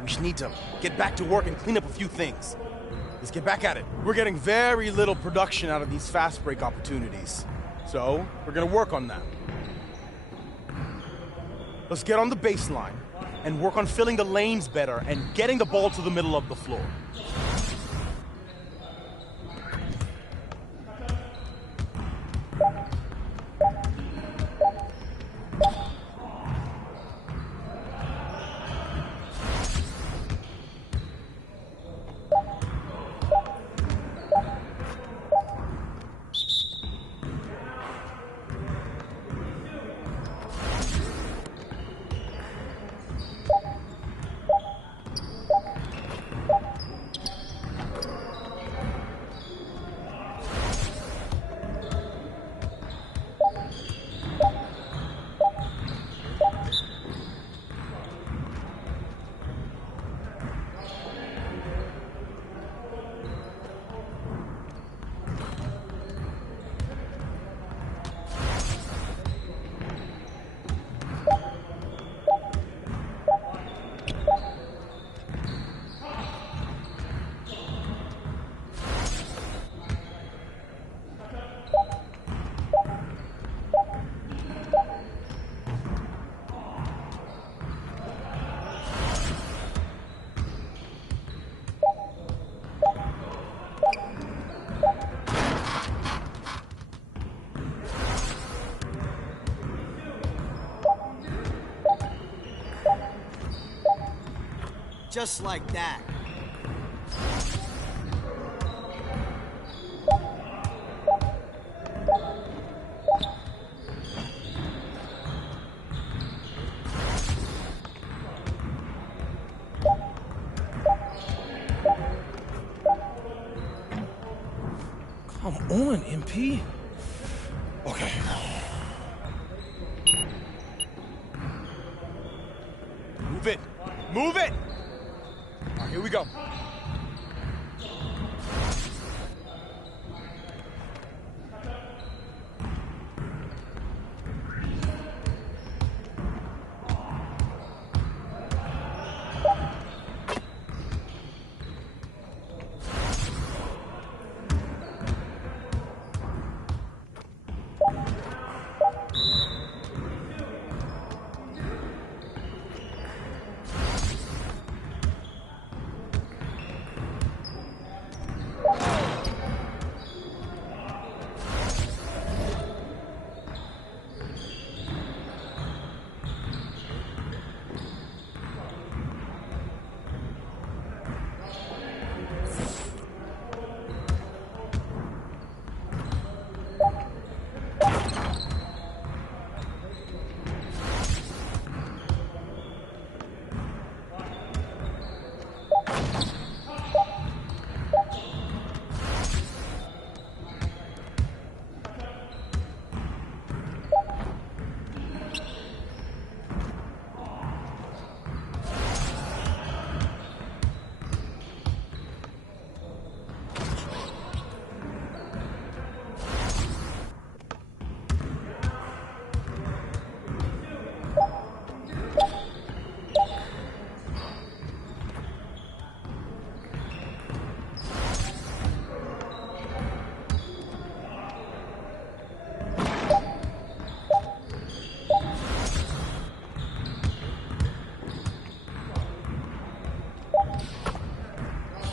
We just need to get back to work and clean up a few things. Let's get back at it. We're getting very little production out of these fast break opportunities. So, we're gonna work on that. Let's get on the baseline and work on filling the lanes better and getting the ball to the middle of the floor. Just like that. Come on, MP. Okay. Move it! Move it! All right, here we go.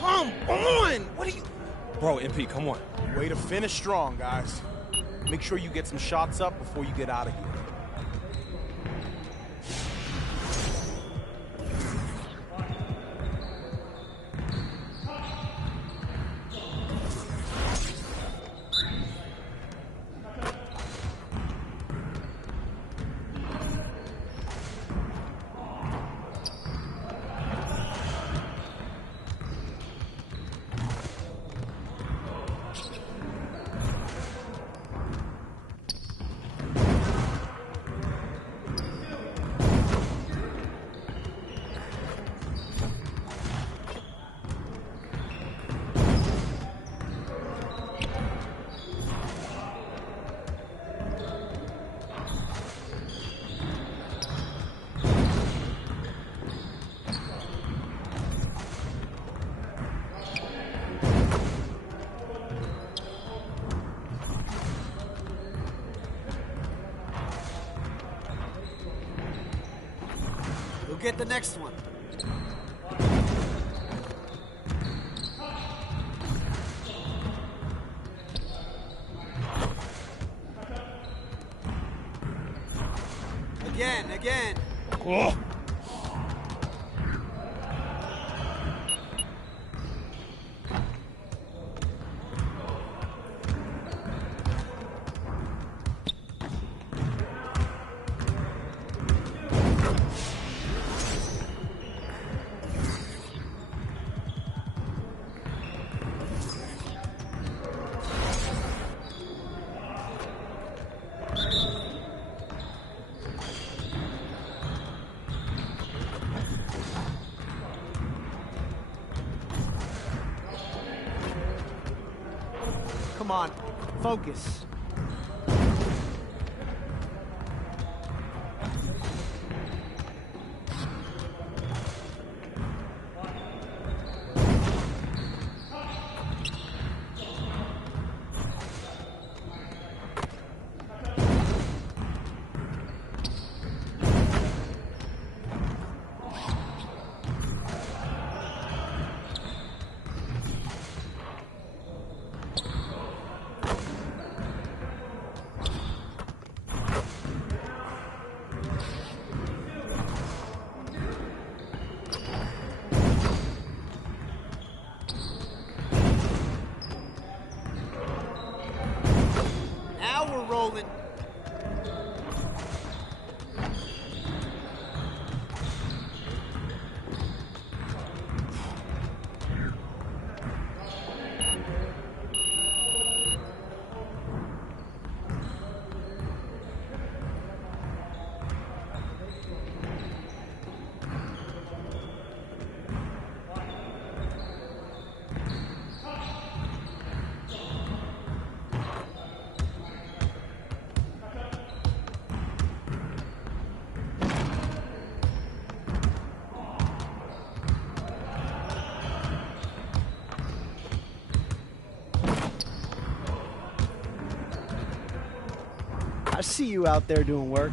Come on! What are you... Bro, MP, come on. Way to finish strong, guys. Make sure you get some shots up before you get out of here. get the next one. Again. Oh. Come on, focus. Rolling. I see you out there doing work.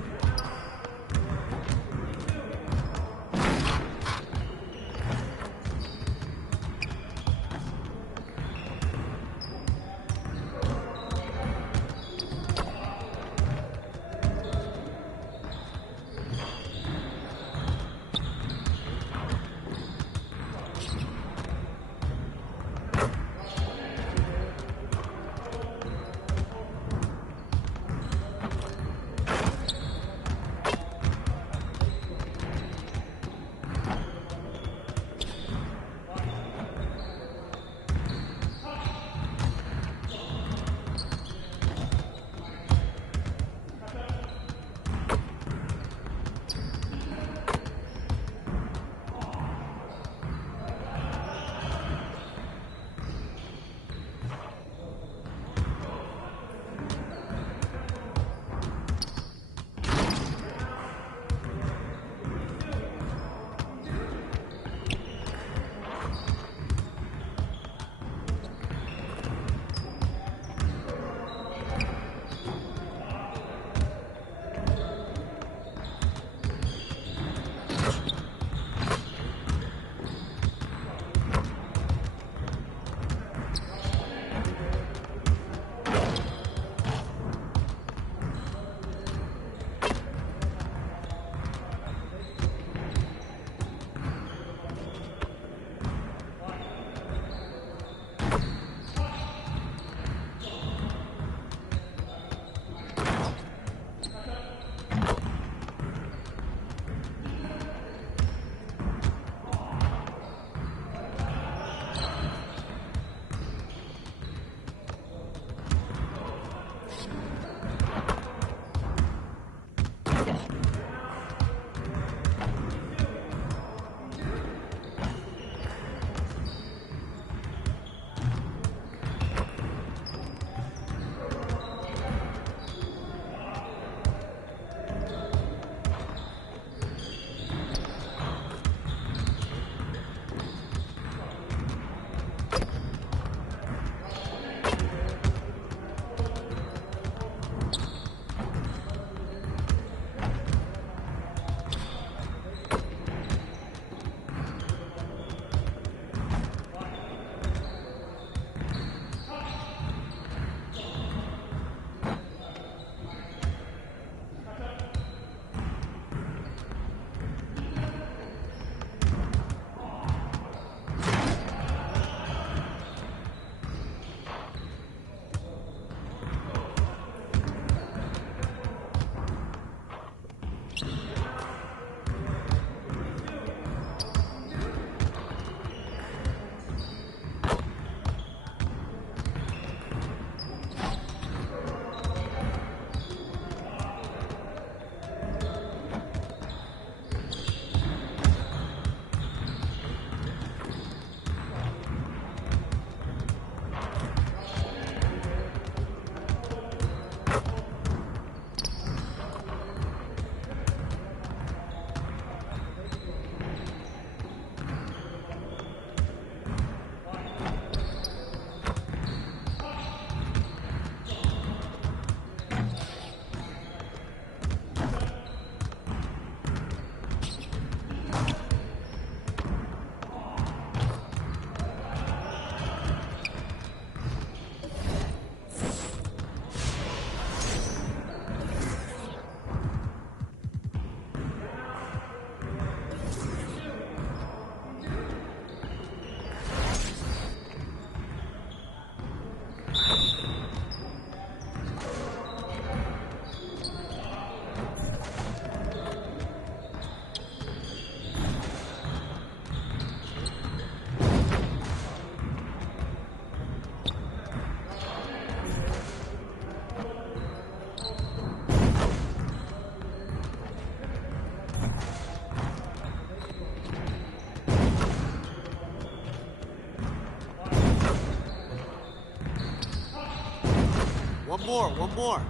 One more, one more.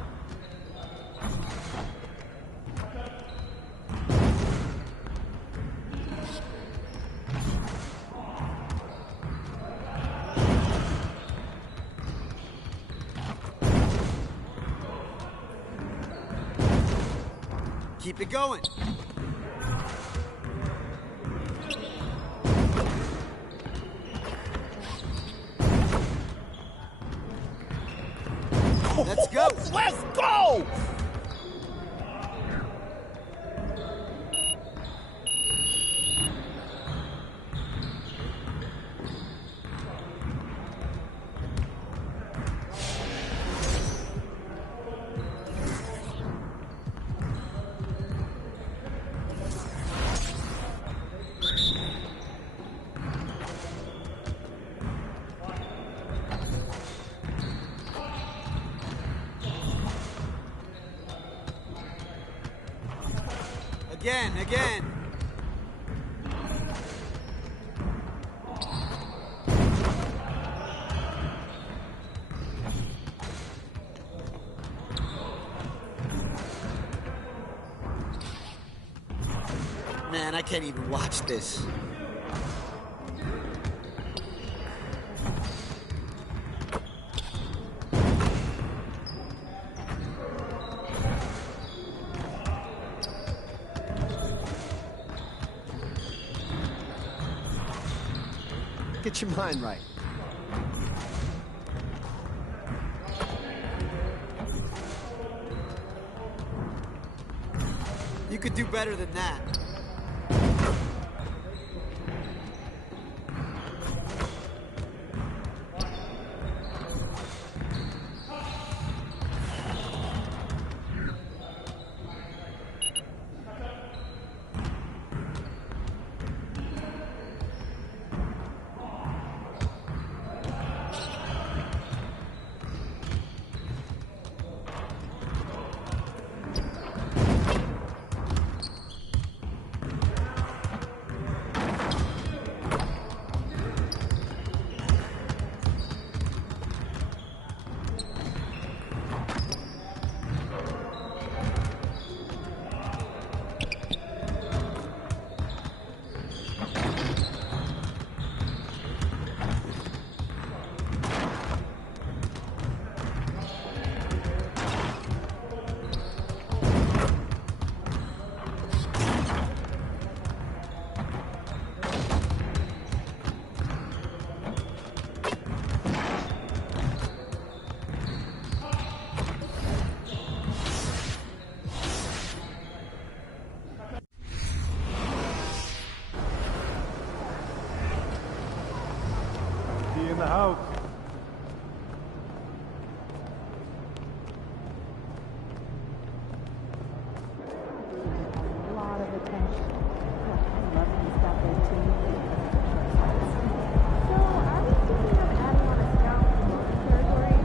Keep it going. Let's go. Let's go! Again. Man, I can't even watch this. Get your mind right. You could do better than that. In the house. A lot of attention. I love these stuff there too. So, are we thinking of adding on a scout from territory?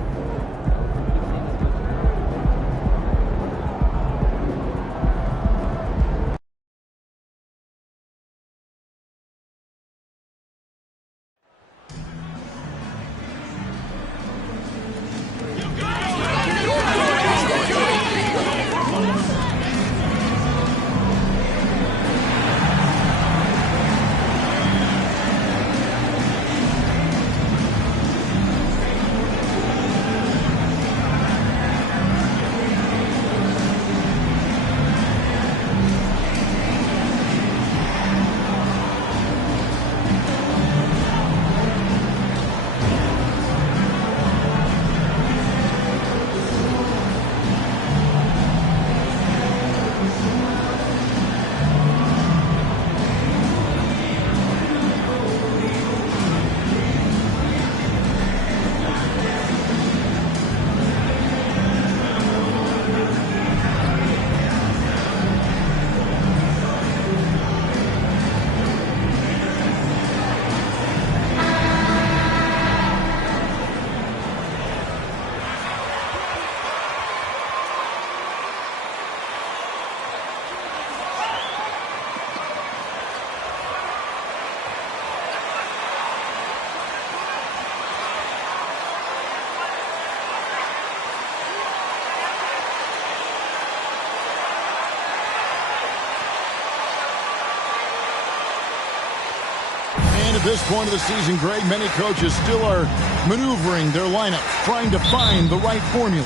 at this point of the season, Greg, many coaches still are maneuvering their lineup, trying to find the right formula.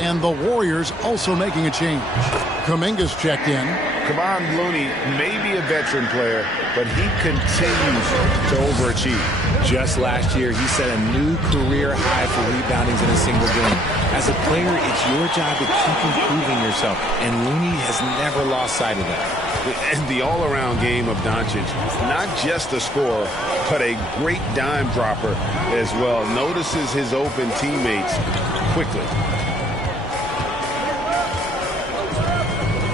And the Warriors also making a change. Kuminga's checked in. Kevon Looney may be a veteran player, but he continues to overachieve. Just last year, he set a new career high for reboundings in a single game. As a player, it's your job to keep improving yourself, and Looney has never lost sight of that. And the all-around game of Doncic, not just a scorer, but a great dime dropper as well. Notices his open teammates quickly.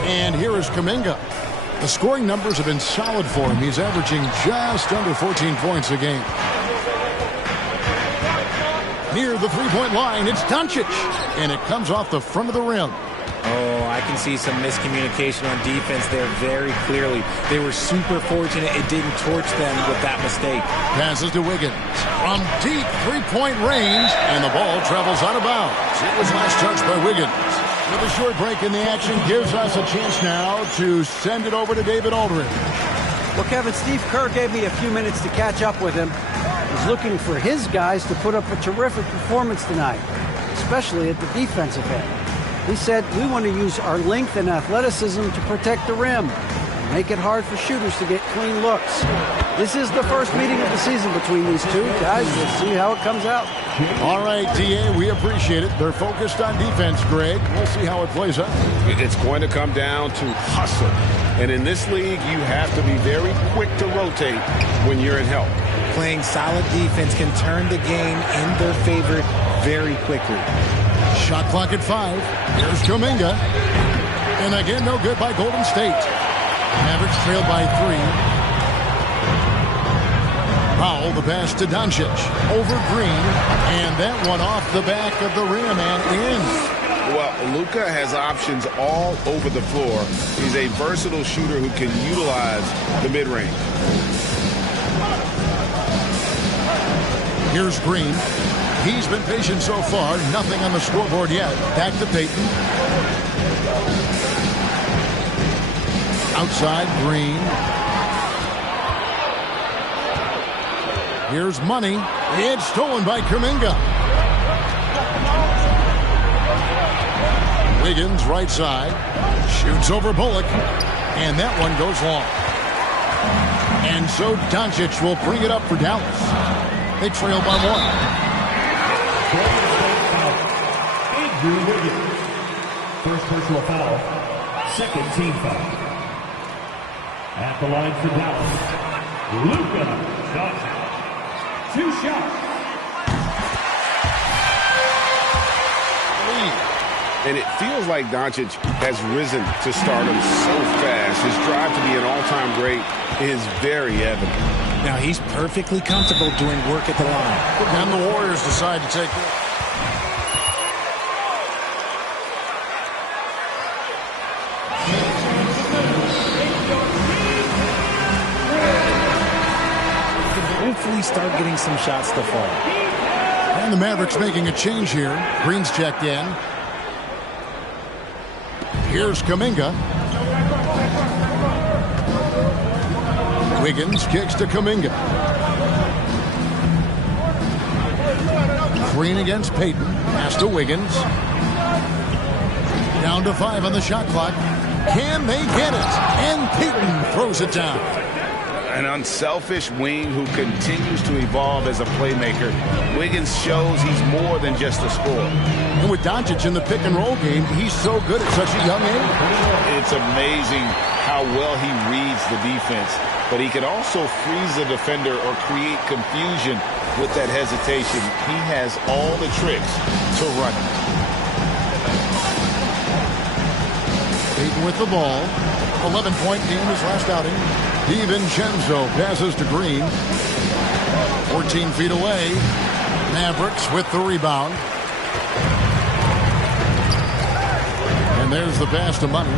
And here is Kuminga. The scoring numbers have been solid for him. He's averaging just under 14 points a game. Near the three-point line, it's Doncic. And it comes off the front of the rim. Oh, I can see some miscommunication on defense there very clearly. They were super fortunate it didn't torch them with that mistake. Passes to Wiggins. From deep three-point range, and the ball travels out of bounds. It was last touched by Wiggins. With a short break in the action gives us a chance now to send it over to David Aldridge. Well, Kevin, Steve Kerr gave me a few minutes to catch up with him. He's looking for his guys to put up a terrific performance tonight, especially at the defensive end. He said, we want to use our length and athleticism to protect the rim and make it hard for shooters to get clean looks. This is the first meeting of the season between these two guys. We'll see how it comes out. All right, D.A., we appreciate it. They're focused on defense, Greg. We'll see how it plays out. It's going to come down to hustle. And in this league, you have to be very quick to rotate when you're in help. Playing solid defense can turn the game in their favor very quickly. Shot clock at 5. Here's Kuminga. And again, no good by Golden State. Mavericks trailed by 3. Powell, the pass to Doncic. Over Green. And that one off the back of the rim and in. Well, Luka has options all over the floor. He's a versatile shooter who can utilize the mid-range. Here's Green. He's been patient so far. Nothing on the scoreboard yet. Back to Payton. Outside, Green. Here's Money. It's stolen by Kuminga. Wiggins, right side. Shoots over Bullock. And that one goes long. And so Doncic will bring it up for Dallas. They trail by 1. Andrew Wiggins. First personal foul. Second team foul. At the line for Dallas, Luka Doncic. 2 shots. And it feels like Doncic has risen to stardom so fast. His drive to be an all-time great is very evident. Now he's perfectly comfortable doing work at the line. And the Warriors decide to take it. Hopefully start getting some shots to fall. And the Mavericks making a change here. Green's checked in. Here's Kuminga. Wiggins kicks to Kuminga. Green against Payton. Pass to Wiggins. Down to 5 on the shot clock. Can they get it? And Payton throws it down. An unselfish wing who continues to evolve as a playmaker. Wiggins shows he's more than just a scorer. And with Doncic in the pick-and-roll game, he's so good at such a young age. It's amazing how well he reads the defense, but he can also freeze the defender or create confusion with that hesitation. He has all the tricks to run it. Payton with the ball. 11-point game his last outing. DiVincenzo passes to Green. 14 feet away. Mavericks with the rebound. And there's the pass to Money.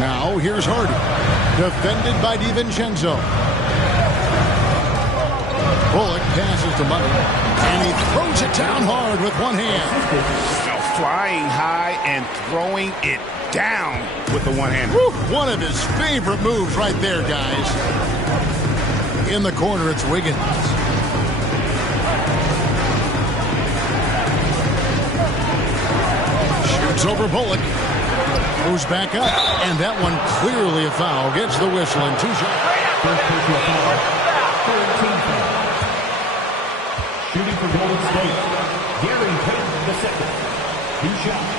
Now here's Hardy. Defended by DiVincenzo. Bullock passes to Money, and he throws it down hard with one hand. Flying high and throwing it down with the one-hander. One of his favorite moves right there, guys. In the corner, it's Wiggins. Shoots over Bullock. Moves back up, and that one clearly a foul. Gets the whistle and 2 shots. Shooting for Golden State, Gary Payton II. 2 shots.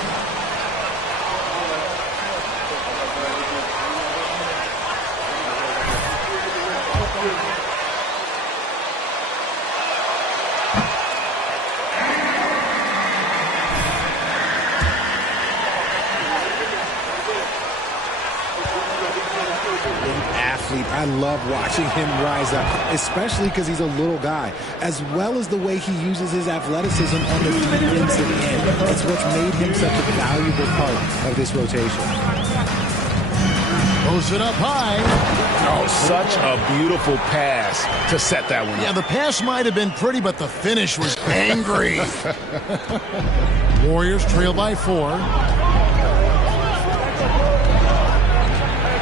I love watching him rise up, especially because he's a little guy, as well as the way he uses his athleticism on the defensive end. It's what's made him such a valuable part of this rotation. Throws it up high. Oh, such a beautiful pass to set that one up. Yeah, the pass might have been pretty, but the finish was angry. Warriors trail by 4.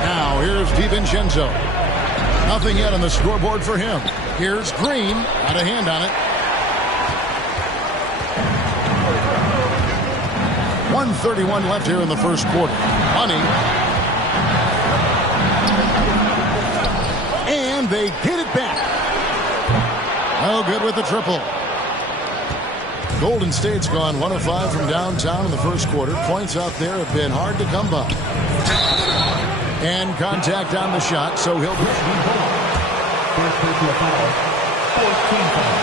Now, here's DiVincenzo. Nothing yet on the scoreboard for him. Here's Green. Got a hand on it. 1:31 left here in the first quarter. Money. And they get it back. No good with the triple. Golden State's gone 1 of 5 from downtown in the first quarter. Points out there have been hard to come by. And contact on the shot, so he'll be... First personal foul, 14 foul.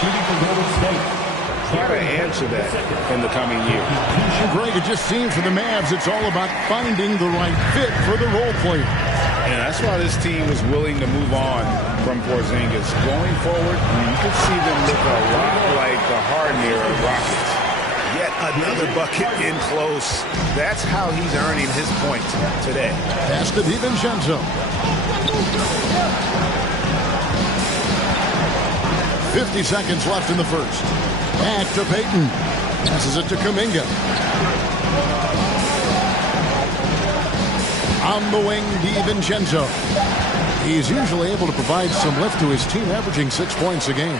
Shooting for Golden State. Try to answer that in the coming year. Greg, it just seems for the Mavs it's all about finding the right fit for the role player. And that's why this team was willing to move on from Porzingis. Going forward, you can see them look a lot like the Harden era Rockets. Yet another bucket in close. That's how he's earning his points today. Pass to DiVincenzo. 50 seconds left in the first. Back to Payton. Passes it to Kuminga. On the wing, DiVincenzo. He's usually able to provide some lift to his team, averaging 6 points a game.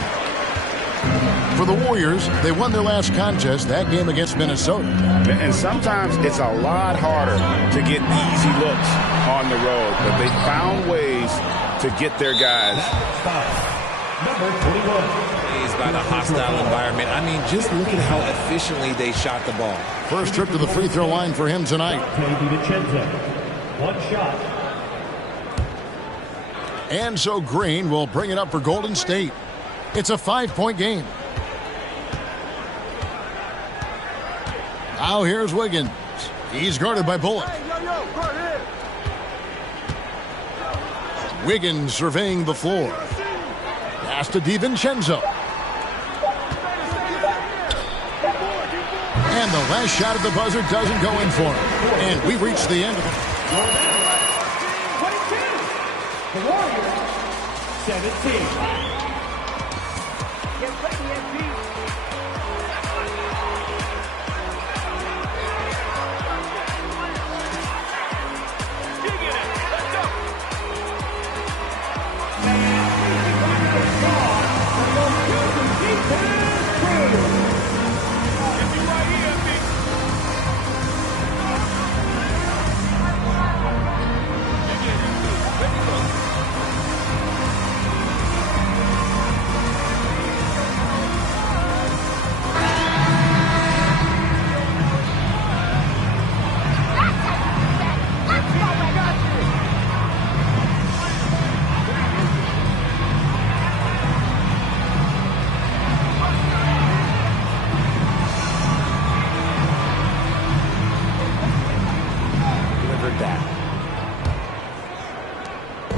For the Warriors, they won their last contest, that game against Minnesota. And sometimes it's a lot harder to get easy looks on the road, but they found ways to get their guys. Number 21. By the hostile environment. I mean, just look at how efficiently they shot the ball. First trip to the free throw line for him tonight. DiVincenzo. 1 shot. And so Green will bring it up for Golden State. It's a 5-point game. Now here's Wiggins. He's guarded by Bullock. Wiggins surveying the floor. Pass to DiVincenzo. And the last shot at the buzzer doesn't go in for him. And we reach the end of it. The Warriors, 17.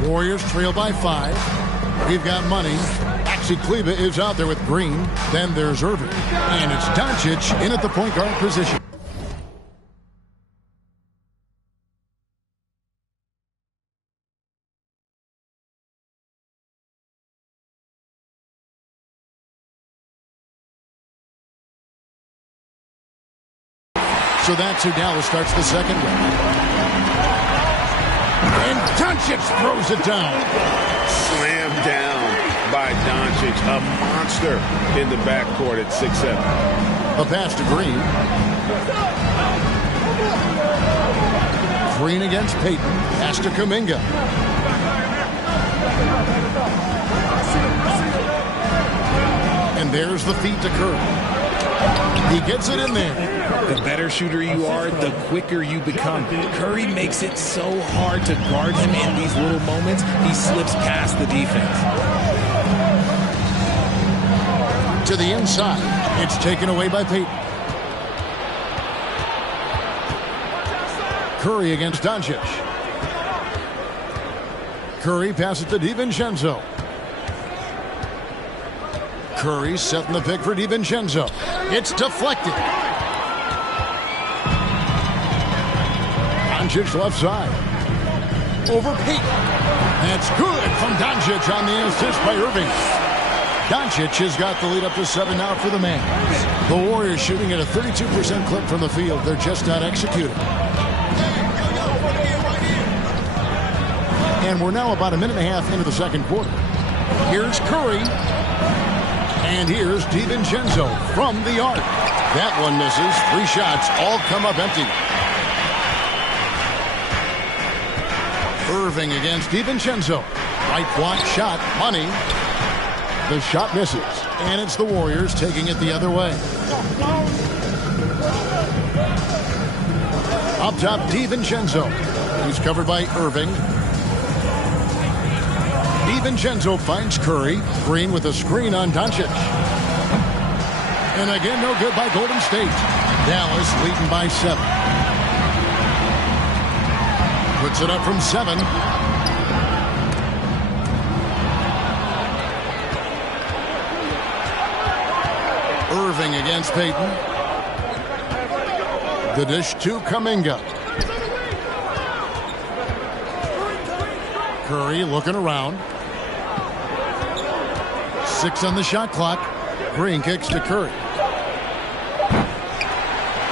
Warriors trail by 5. We've got Money. Maxi Kleber is out there with Green. Then there's Irving. And it's Doncic in at the point guard position. So that's who Dallas starts the second with. And Doncic throws it down. Slammed down by Doncic, a monster in the backcourt at 6'7". A pass to Green. Green against Payton. Pass to Kuminga. And there's the feed to Curry. He gets it in there. The better shooter you are, the quicker you become. Curry makes it so hard to guard him in these little moments. He slips past the defense. To the inside. It's taken away by Payton. Curry against Doncic. Curry passes to DiVincenzo. Curry setting the pick for DiVincenzo. It's deflected. Doncic left side. Over Payton. That's good from Doncic on the assist by Irving. Doncic has got the lead up to 7 now for the Mavs. The Warriors shooting at a 32% clip from the field. They're just not executing. And we're now about a minute and a half into the second quarter. Here's Curry. And here's DiVincenzo from the arc. That one misses. 3 shots all come up empty. Irving against DiVincenzo. Right block shot. Money. The shot misses. And it's the Warriors taking it the other way. Up top, DiVincenzo. He's covered by Irving. DiVincenzo finds Curry. Green with a screen on Doncic. And again, no good by Golden State. Dallas leading by 7. Puts it up from 7. Irving against Payton. The dish to Kuminga. Curry looking around. 6 on the shot clock. Green kicks to Curry.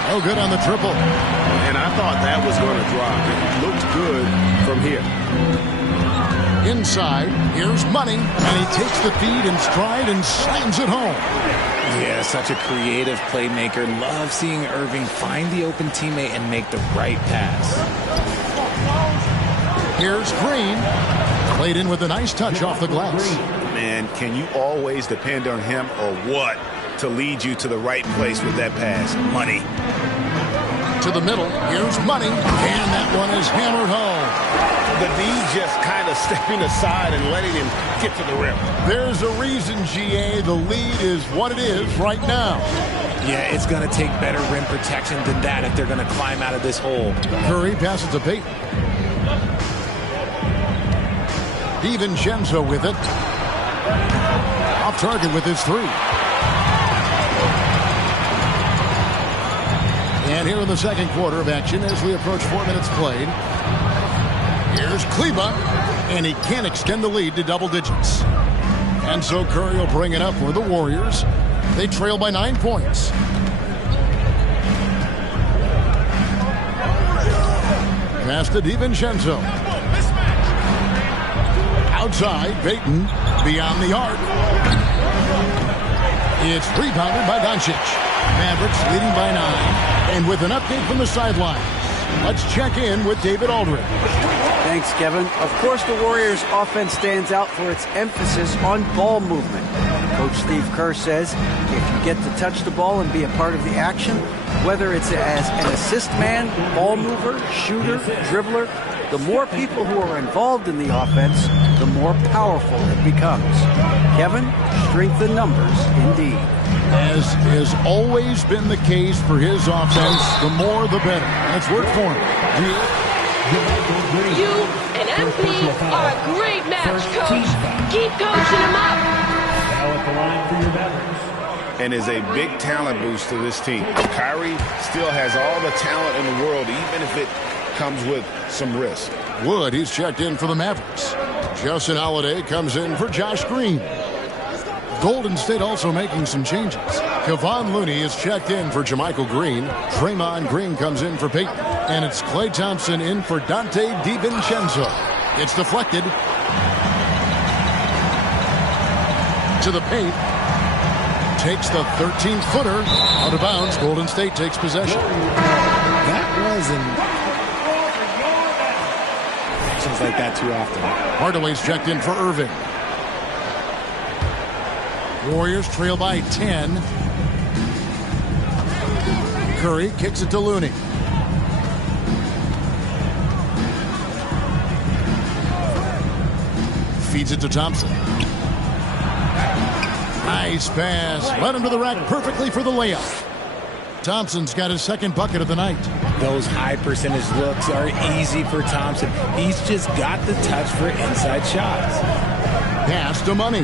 No good on the triple. And I thought that was going to drop. It looked good from here. Inside, here's Money, and he takes the feed in stride and slams it home. Yeah, such a creative playmaker. Love seeing Irving find the open teammate and make the right pass. Here's Green. Played in with a nice touch off the glass. Man, can you always depend on him or what to lead you to the right place with that pass? Money. To the middle. Here's Money. And that one is hammered home. The D just kind of stepping aside and letting him get to the rim. There's a reason, GA. The lead is what it is right now. Yeah, it's going to take better rim protection than that if they're going to climb out of this hole. Curry passes to Payton. DiVincenzo with it. Off target with his 3. And here in the second quarter of action as we approach 4 minutes played. Here's Kleba, and he can't extend the lead to double digits. And so Curry will bring it up for the Warriors. They trail by 9 points. Pass to DiVincenzo. Outside, Payton beyond the arc. It's rebounded by Doncic. Mavericks leading by 9. And with an update from the sideline, let's check in with David Aldridge. Thanks, Kevin. Of course, the Warriors' offense stands out for its emphasis on ball movement. Coach Steve Kerr says if you get to touch the ball and be a part of the action, whether it's as an assist man, ball mover, shooter, dribbler, the more people who are involved in the offense, the more powerful it becomes. Kevin, strength in numbers, indeed. As has always been the case for his offense, the more the better. That's worked for him. You and MP are a great match, Coach. Keep coaching him up. Now at the line for your Mavericks. And is a big talent boost to this team. Kyrie still has all the talent in the world, even if it comes with some risk. Wood, he's checked in for the Mavericks. Justin Holiday comes in for Josh Green. Golden State also making some changes. Kevon Looney is checked in for Jermichael Green. Draymond Green comes in for Peyton. And it's Klay Thompson in for Dante DiVincenzo. It's deflected. To the paint. Takes the 13-footer. Out of bounds. Golden State takes possession. That wasn't actions like that too often. Hardaway's checked in for Irving. Warriors trail by 10. Curry kicks it to Looney. Feeds it to Thompson. Nice pass. Led him to the rack perfectly for the layup. Thompson's got his second bucket of the night. Those high percentage looks are easy for Thompson. He's just got the touch for inside shots. Pass to Money.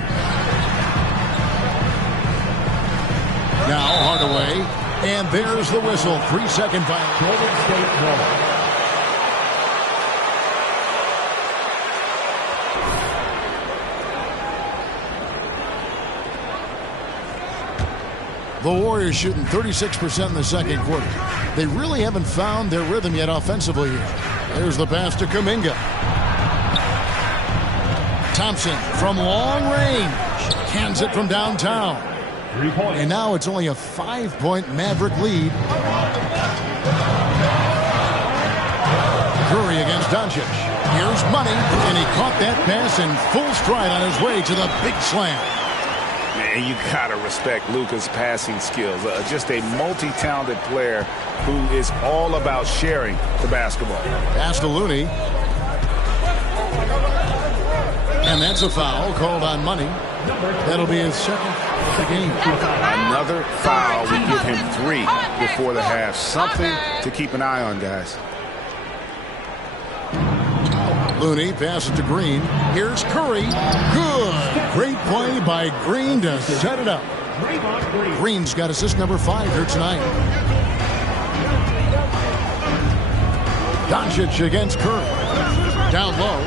Now Hardaway. And there's the whistle. 3-second violation. Golden State ball. The Warriors shooting 36% in the second quarter. They really haven't found their rhythm yet offensively here. There's the pass to Kuminga. Thompson from long range. Hands it from downtown. 3 points. And now it's only a 5-point Maverick lead. Curry against Doncic. Here's Money. And he caught that pass in full stride on his way to the big slam. Man, you gotta respect Luka's passing skills. Just a multi-talented player who is all about sharing the basketball. Pass to Looney. And that's a foul called on Money. That'll be his second of the game. Another foul. We give him 3 before the half. Something to keep an eye on, guys. Looney passes to Green. Here's Curry. Good. Great play by Green to set it up. Green's got assist number 5 here tonight. Doncic against Curry. Down low.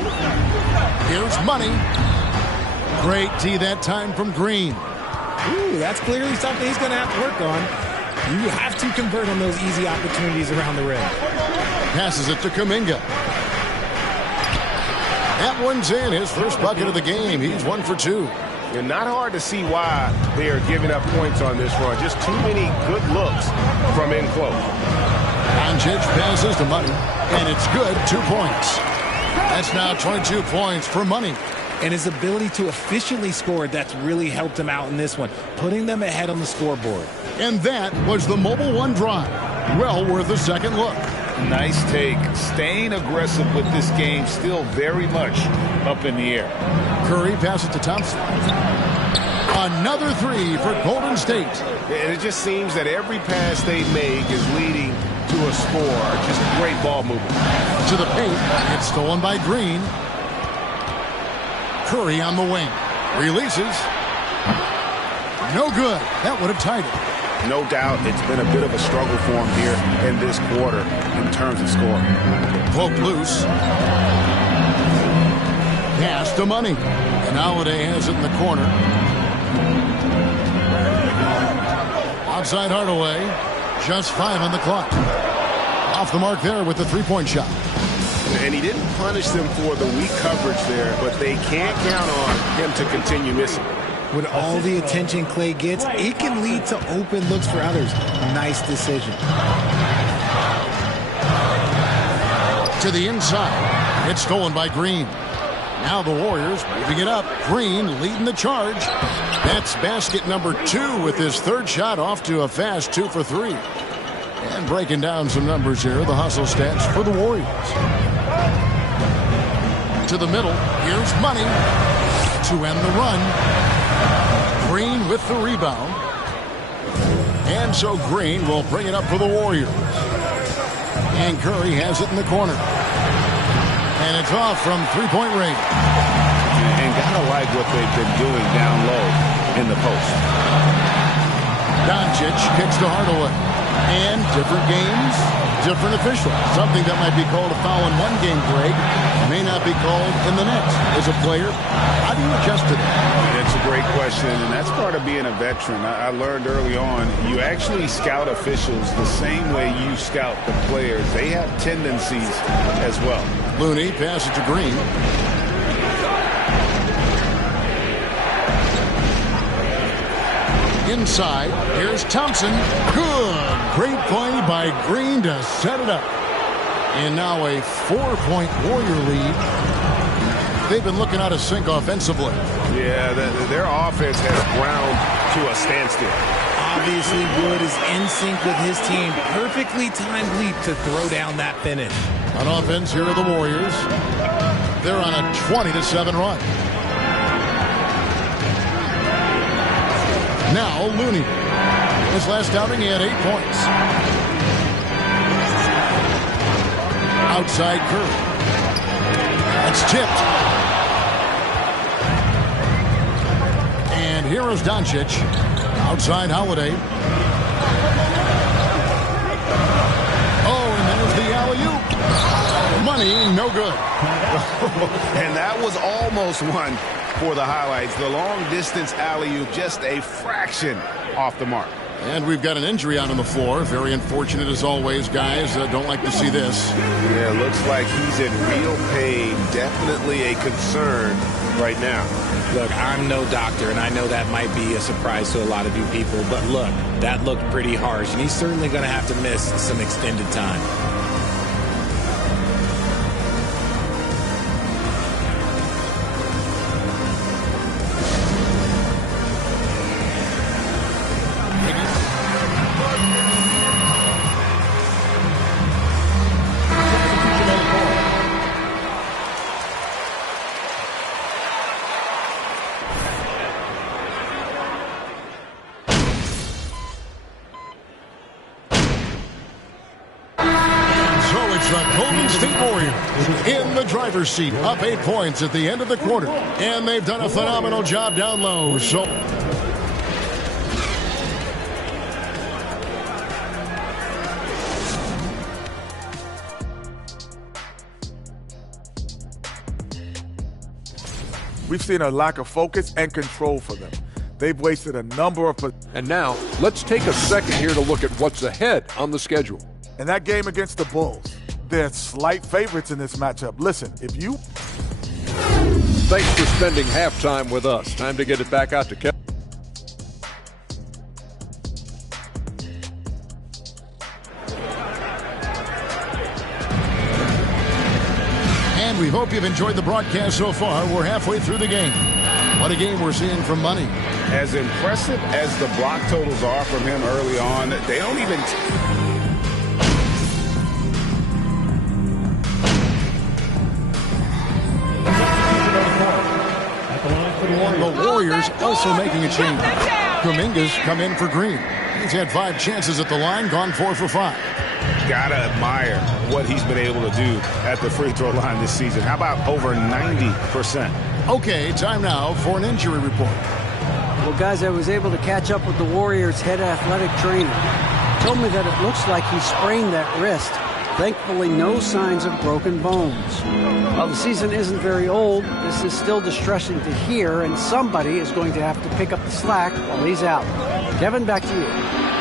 Here's Money. Great tee that time from Green. Ooh, that's clearly something he's going to have to work on. You have to convert on those easy opportunities around the rim. Passes it to Kuminga. That one's in. His first bucket of the game. He's 1 for 2. And not hard to see why they are giving up points on this run. Just too many good looks from in close. Doncic passes to Money. And it's good. 2 points. That's now 22 points for Money. And his ability to efficiently score, that's really helped him out in this one, putting them ahead on the scoreboard. And that was the Mobile One drive. Well worth a second look. Nice take. Staying aggressive with this game, still very much up in the air. Curry passes to Thompson. Another 3 for Golden State. And it just seems that every pass they make is leading to a score. Just great ball movement. To the paint. It's stolen by Green. Curry on the wing. Releases. No good. That would have tied it. No doubt it's been a bit of a struggle for him here in this quarter in terms of scoring. Poke loose. Pass to Money. And Holiday has it in the corner. Outside Hardaway. Just 5 on the clock. Off the mark there with the 3-point shot. And he didn't punish them for the weak coverage there, but they can't count on him to continue missing. With all the attention Klay gets, it can lead to open looks for others. Nice decision. To the inside. It's stolen by Green. Now the Warriors moving it up. Green leading the charge. That's basket number 2 with his 3rd shot off to a fast 2 for 3. And breaking down some numbers here, the hustle stats for the Warriors. To the middle. Here's Money to end the run. Green with the rebound. And so Green will bring it up for the Warriors. And Curry has it in the corner. And it's off from 3-point range. And gotta like what they've been doing down low in the post. Doncic kicks to Hardaway. And different games, different officials. Something that might be called a foul in one game, Greg, may not be called in the next. As a player, how do you adjust to that? It's a great question, and that's part of being a veteran. I learned early on, you actually scout officials the same way you scout the players. They have tendencies as well. Looney passes to Green. Inside, here's Thompson. Good. Great play by Green to set it up. And now a 4-point Warrior lead. They've been looking out of sync offensively. Yeah, their offense has ground to a standstill. Obviously, Wood is in sync with his team. Perfectly timed leap to throw down that finish. On offense, here are the Warriors. They're on a 20-7 run. Now Looney. His last outing, he had 8 points. Outside Curry. It's tipped. And here is Doncic. Outside Holiday. Oh, and there's the alley-oop. Money, no good. And that was almost one for the highlights. The long-distance alley-oop, just a fraction off the mark. And we've got an injury out on the floor. Very unfortunate as always, guys. Don't like to see this. Yeah, looks like he's in real pain. Definitely a concern right now. Look, I'm no doctor, and I know that might be a surprise to a lot of you people, but look, that looked pretty harsh, and he's certainly going to have to miss some extended time. Driver's seat, up 8 points at the end of the quarter, and they've done a phenomenal job down low. So we've seen a lack of focus and control for them. They've wasted a number of... And now, let's take a second here to look at what's ahead on the schedule. In that game against the Bulls, they're slight favorites in this matchup. Listen, if you... Thanks for spending halftime with us. Time to get it back out to Kevin. And we hope you've enjoyed the broadcast so far. We're halfway through the game. What a game we're seeing from Money. As impressive as the block totals are from him early on, they don't even... The Warriors also making a change. Kuminga's come in for Green. He's had 5 chances at the line, gone 4 for 5. Gotta admire what he's been able to do at the free throw line this season. How about over 90%? Okay, time now for an injury report. Well, guys, I was able to catch up with the Warriors' head athletic trainer. He told me that it looks like he sprained that wrist. Thankfully, no signs of broken bones. While the season isn't very old, this is still distressing to hear, and somebody is going to have to pick up the slack while he's out. Kevin, back to you.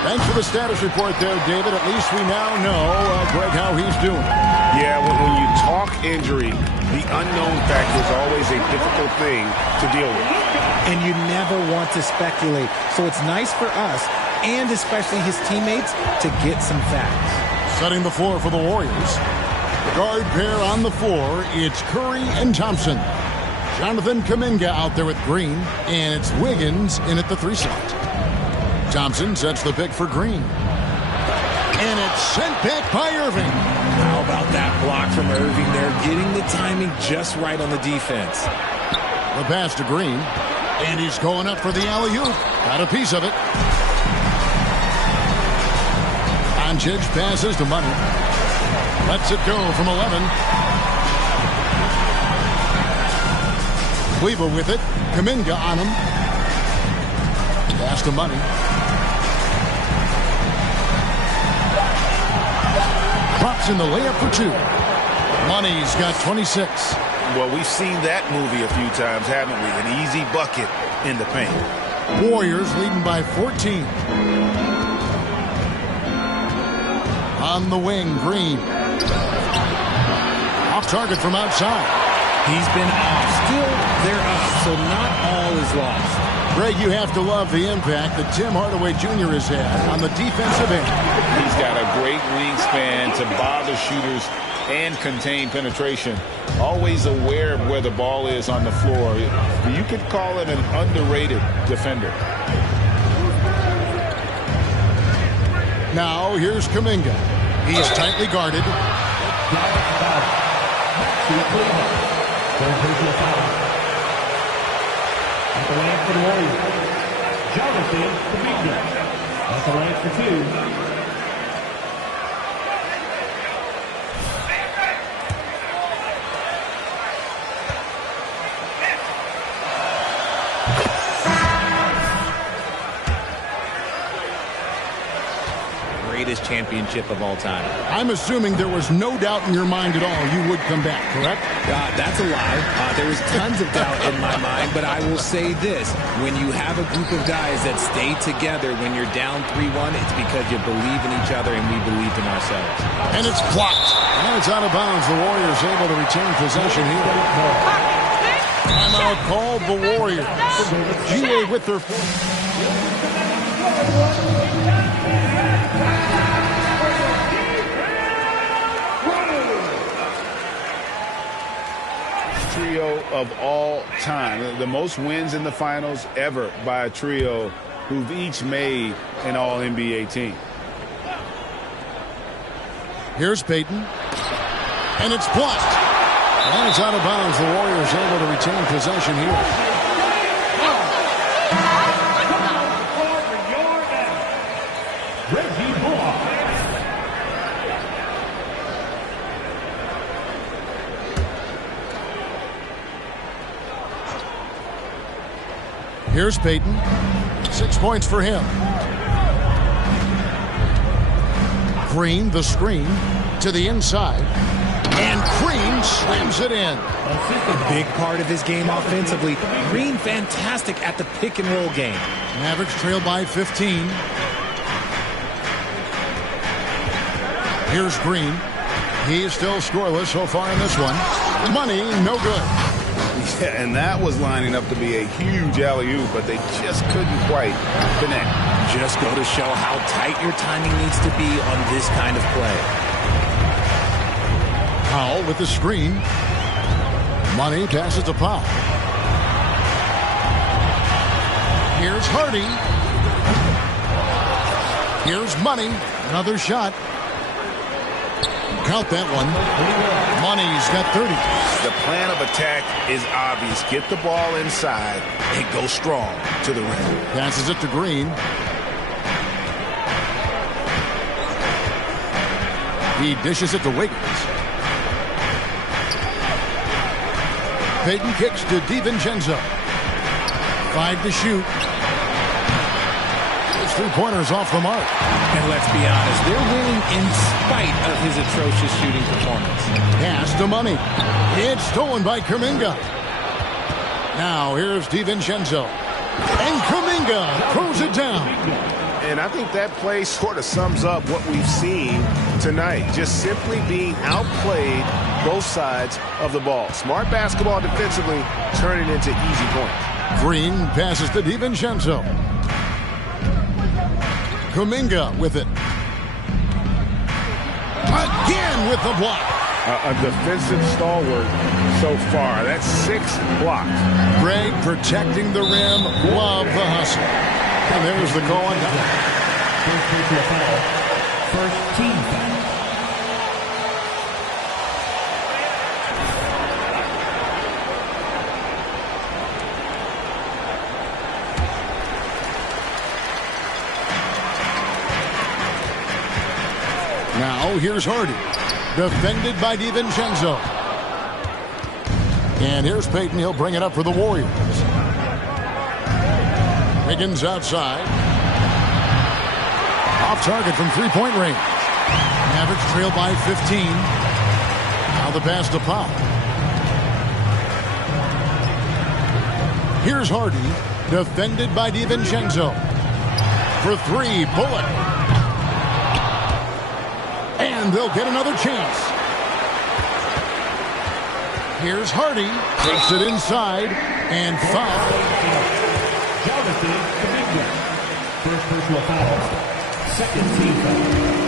Thanks for the status report there, David. At least we now know, Greg, how he's doing. Yeah, when you talk injury, the unknown factor is always a difficult thing to deal with. And you never want to speculate. So it's nice for us, and especially his teammates, to get some facts. Setting the floor for the Warriors. The guard pair on the floor, it's Curry and Thompson. Jonathan Kuminga out there with Green, and it's Wiggins in at the 3 slot. Thompson sets the pick for Green. And it's sent back by Irving. How about that block from Irving there, getting the timing just right on the defense. The pass to Green, and he's going up for the alley-oop. Got a piece of it. Doncic passes to Money. Lets it go from 11. Cleaver with it. Kuminga on him. Pass to Money. drops in the layup for 2. Money's got 26. Well, we've seen that movie a few times, haven't we? An easy bucket in the paint. Warriors leading by 14. On the wing, Green. Off target from outside. He's been off. Still, they're up, so not all is lost. Greg, you have to love the impact that Tim Hardaway Jr. has had on the defensive end. He's got a great wingspan to bother shooters and contain penetration. Always aware of where the ball is on the floor. You could call him an underrated defender. Now, here's Kuminga. He's tightly guarded. At the line for the Warriors, Jonathan Kuminga. At the line for 2. Greatest championship of all time. I'm assuming there was no doubt in your mind at all you would come back, correct? That's a lie. There was tons of doubt in my mind, but I will say this. When you have a group of guys that stay together when you're down 3-1, it's because you believe in each other and we believed in ourselves. And it's blocked. And it's out of bounds. The Warriors able to retain possession here. Timeout called the Warriors. GA with their... Trio of all time. The most wins in the finals ever by a trio who've each made an All-NBA team. Here's Payton. And it's blocked. And it's out of bounds. The Warriors able to retain possession here. Here's Payton. 6 points for him. Green, the screen, to the inside. And Green slams it in. A big part of his game offensively. Green fantastic at the pick and roll game. Mavericks trail by 15. Here's Green. He is still scoreless so far in this one. Money, no good. Yeah, and that was lining up to be a huge alley-oop, but they just couldn't quite connect. Just go to show how tight your timing needs to be on this kind of play. Powell with the screen. Money passes to Powell. Here's Hardy. Here's Money. Another shot. Count that one. Money's got 30. The plan of attack is obvious. Get the ball inside and go strong to the rim. Passes it to Green. He dishes it to Wiggins. Payton kicks to DiVincenzo. 5 to shoot. His 3-pointers off the mark. And let's be honest, they're winning in spite of his atrocious shooting performance. Pass to Money. It's stolen by Kuminga. Now here's DiVincenzo. And Kuminga throws it down. And I think that play sort of sums up what we've seen tonight. Just simply being outplayed both sides of the ball. Smart basketball defensively, turning into easy points. Green passes to DiVincenzo. Kuminga with it. Again with the block. A defensive stalwart so far. That's 6 blocks. Greg protecting the rim. Love the hustle. And there's the call on down. First team foul. Now here's Hardy. Defended by DiVincenzo. And here's Payton. He'll bring it up for the Warriors. Wiggins outside. Off target from 3-point range. Mavericks trail by 15. Now the pass to Pop. Here's Hardy, defended by DiVincenzo. For three, Bullock. And they'll get another chance. Here's Hardy, takes it inside, and foul. Jonathan Kaminga. First personal foul. Second team foul.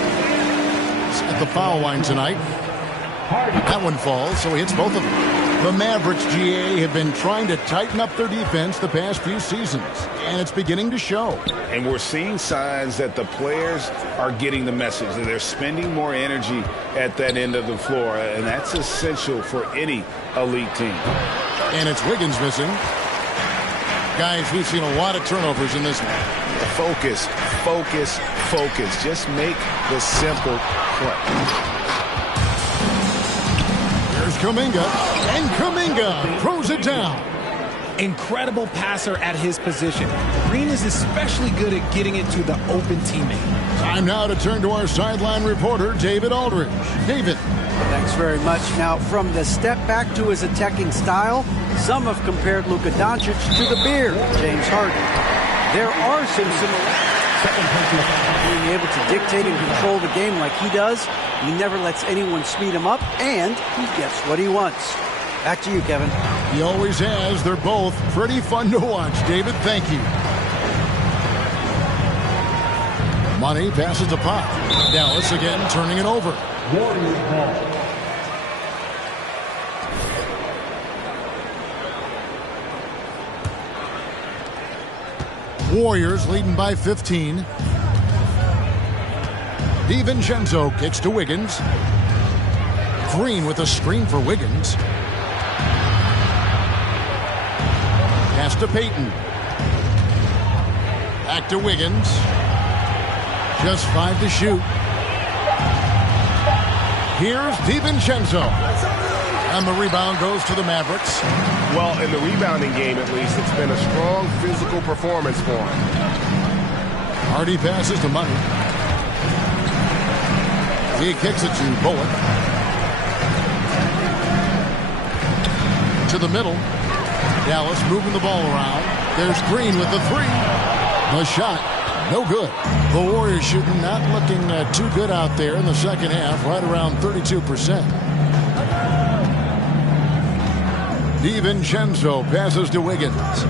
At the foul line tonight. That one falls, so he hits both of them. The Mavericks, GA, have been trying to tighten up their defense the past few seasons, and it's beginning to show. And we're seeing signs that the players are getting the message, that they're spending more energy at that end of the floor, and that's essential for any elite team. And it's Wiggins missing. Guys, we've seen a lot of turnovers in this one. Focus, focus, focus. Just make the simple play. There's Kuminga, and Kuminga throws it down. Incredible passer at his position. Green is especially good at getting it to the open teammate. Time now to turn to our sideline reporter, David Aldridge. David. Thanks very much. Now, from the step back to his attacking style, some have compared Luka Doncic to the beard, James Harden. There are some similarities. Being able to dictate and control the game like he does, he never lets anyone speed him up, and he gets what he wants. Back to you, Kevin. He always has. They're both pretty fun to watch. David, thank you. Money passes to Pop. Dallas again turning it over. Warriors ball. Warriors leading by 15. DiVincenzo kicks to Wiggins. Green with a screen for Wiggins. Pass to Payton. Back to Wiggins. Just 5 to shoot. Here's DiVincenzo. And the rebound goes to the Mavericks. Well, in the rebounding game, at least, it's been a strong physical performance for him. Hardy passes to Money. He kicks it to Bullock. To the middle. Dallas moving the ball around. There's Green with the three. The shot, no good. The Warriors shooting not looking too good out there in the second half, right around 32%. DiVincenzo passes to Wiggins.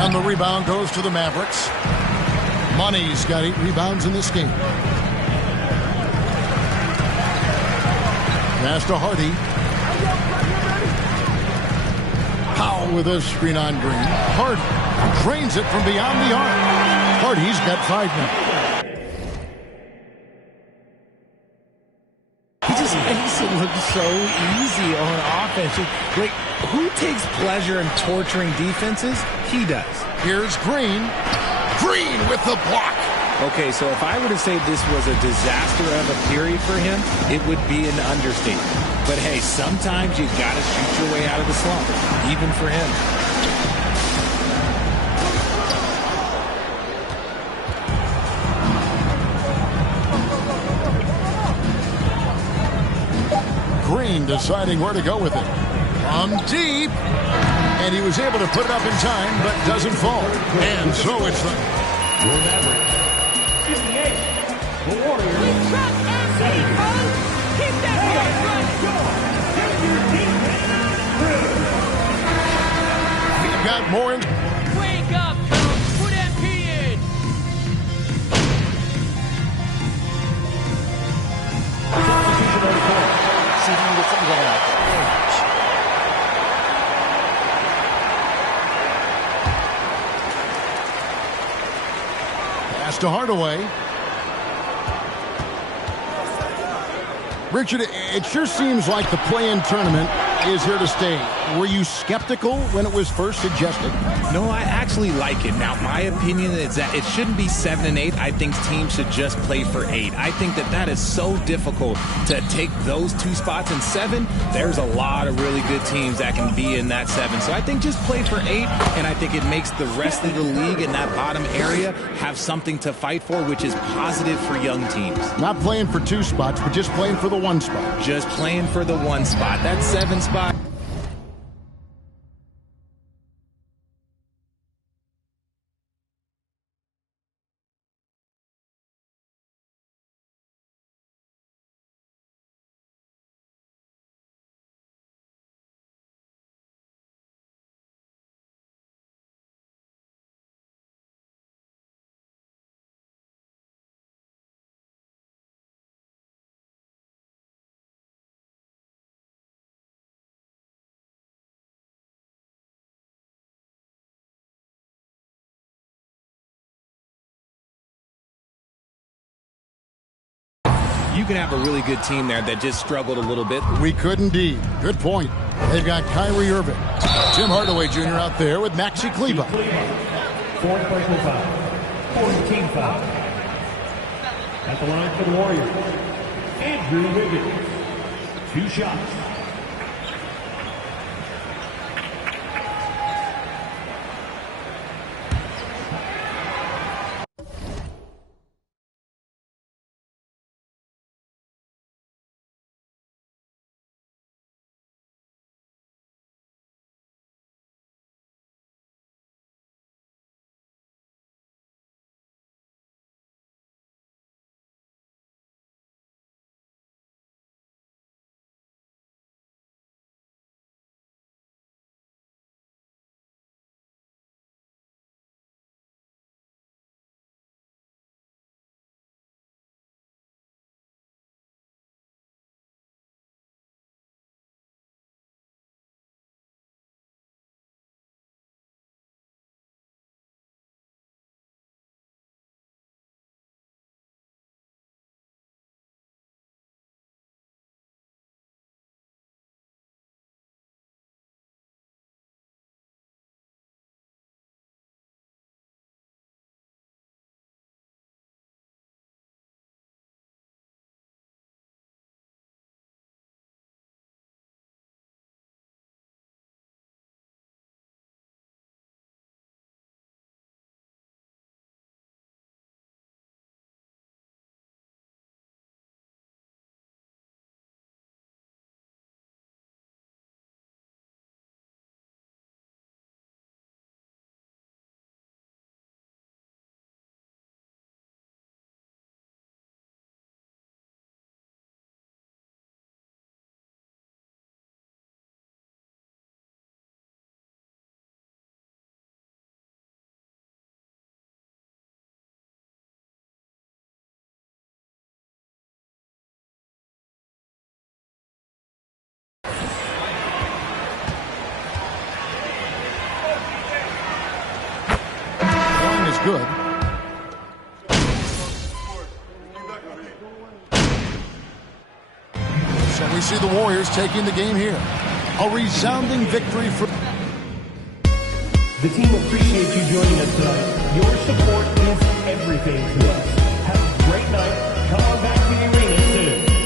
And the rebound goes to the Mavericks. Money's got 8 rebounds in this game. Pass to Hardy. Powell with a screen on Green. Hardy drains it from beyond the arc. Hardy's got 5 now. He just makes it look so easy on offense. Like, who takes pleasure in torturing defenses? He does. Here's Green. Green with the block. Okay, so if I were to say this was a disaster of a period for him, it would be an understatement. But hey, sometimes you gotta shoot your way out of the slump, even for him. Green deciding where to go with it. From deep. And he was able to put it up in time, but doesn't fall. And so it's the Mavericks. 58. The Warriors. We trust MC, folks. Keep that voice running. We've got more in. Wake up, coach. Put MP in. See if we can get something going out there. Pass to Hardaway. Richard, it sure seems like the play-in tournament is here to stay. Were you skeptical when it was first suggested? No, I actually like it. Now, my opinion is that it shouldn't be 7 and 8. I think teams should just play for 8. I think that is so difficult to take those 2 spots in 7. There's a lot of really good teams that can be in that 7. So I think just play for 8, and I think it makes the rest of the league in that bottom area have something to fight for, which is positive for young teams. Not playing for 2 spots, but just playing for the 1 spot. Just playing for the 1 spot. That 7 spot. You can have a really good team there that just struggled a little bit. We could indeed. Good point. They've got Kyrie Irving. Tim Hardaway Jr. out there with Maxi Kleber. 4 personal foul. 4 team foul. At the line for the Warriors, Andrew Wiggins. 2 shots. Good. So we see the Warriors taking the game here. A resounding victory for... The team appreciates you joining us tonight. Your support is everything to us. Have a great night. Come on back to the arena soon.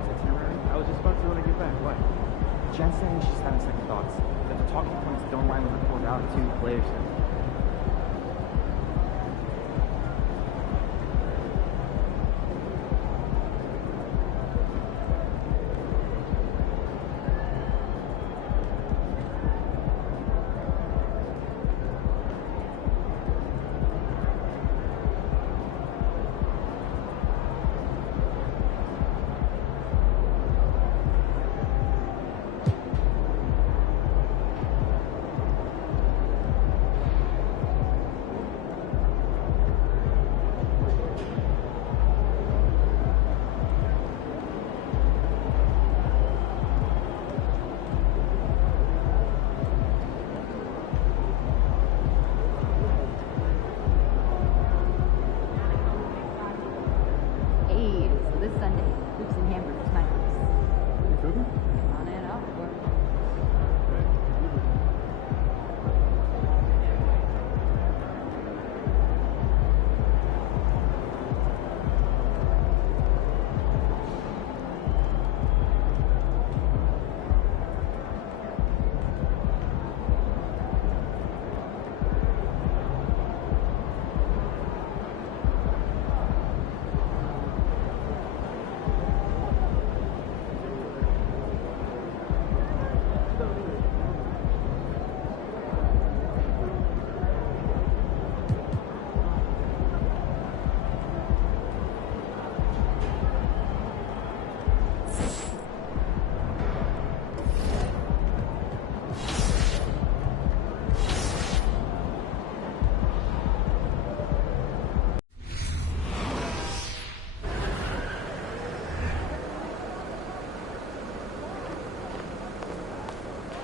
off itinerary. I was just about to when I get back. What? Jen's saying she's having second thoughts. That the talking points don't align with the core value two players have.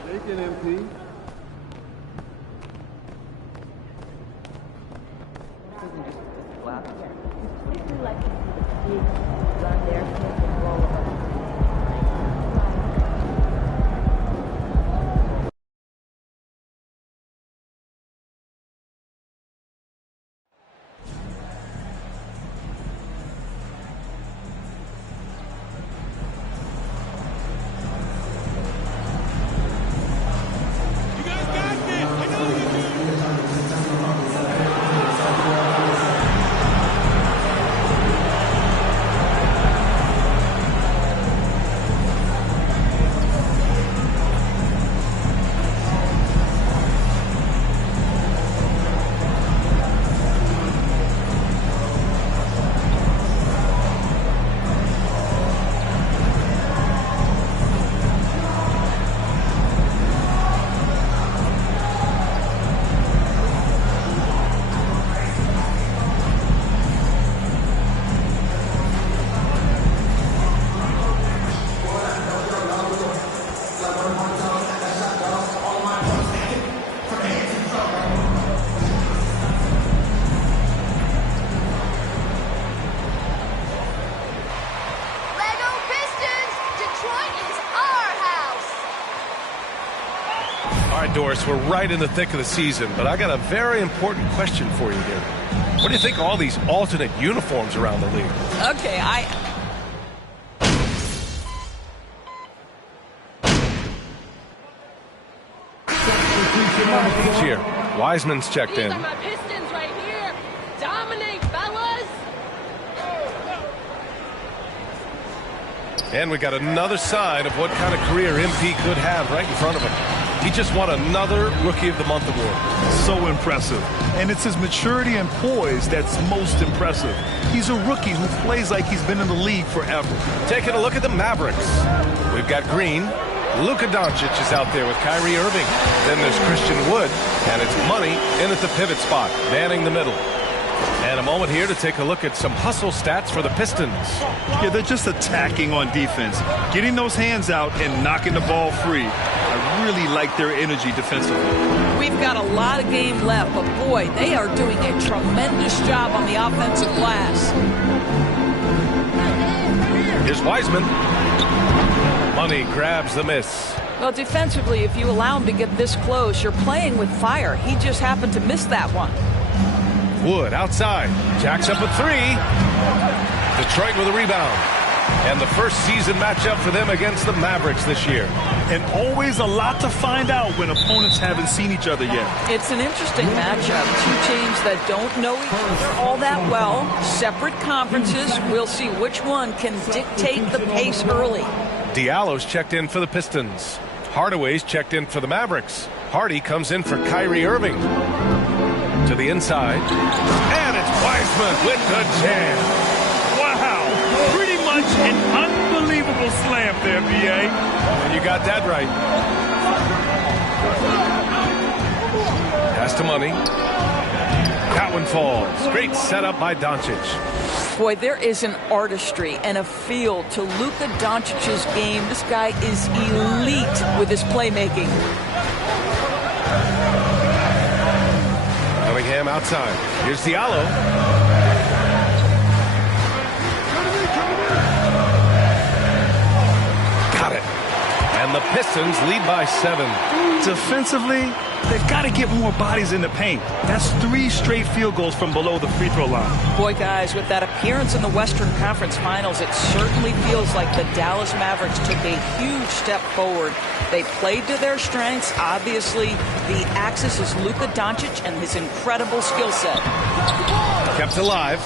Take an MP. Doris, we're right in the thick of the season, but I got a very important question for you here. What do you think of all these alternate uniforms around the league? Okay, Here, Wiseman's checked in. These are my Pistons right here. Dominate, fellas. And we got another sign of what kind of career MP could have right in front of him. He just won another Rookie of the Month award. So impressive. And it's his maturity and poise that's most impressive. He's a rookie who plays like he's been in the league forever. Taking a look at the Mavericks. We've got Green. Luka Doncic is out there with Kyrie Irving. Then there's Christian Wood. And it's Money in at the pivot spot, manning the middle. And a moment here to take a look at some hustle stats for the Pistons. Yeah, they're just attacking on defense, getting those hands out and knocking the ball free. I really like their energy defensively. we've got a lot of game left, but boy, they are doing a tremendous job on the offensive glass. Here's Wiseman. Money grabs the miss. Well, defensively, if you allow him to get this close, you're playing with fire. He just happened to miss that one. Wood outside. Jacks up a three. Detroit with a rebound. and the first season matchup for them against the Mavericks this year. And always a lot to find out when opponents haven't seen each other yet. It's an interesting matchup. Two teams that don't know each other all that well. Separate conferences. We'll see which one can dictate the pace early. Diallo's checked in for the Pistons. Hardaway's checked in for the Mavericks. Hardy comes in for Kyrie Irving. To the inside. And it's Wiseman with the jam. Wow. Pretty much an unbelievable slam there, B.A. And you got that right. Pass to Money. That one falls. Great setup by Doncic. Boy, there is an artistry and a feel to Luka Doncic's game. This guy is elite with his playmaking. Cunningham outside. Here's Diallo. Got it. And the Pistons lead by 7. Defensively, they've got to get more bodies in the paint. That's 3 straight field goals from below the free throw line. Boy, guys, with that appearance in the Western Conference Finals, it certainly feels like the Dallas Mavericks took a huge step forward. They played to their strengths. Obviously, the axis is Luka Doncic and his incredible skill set. Kept alive.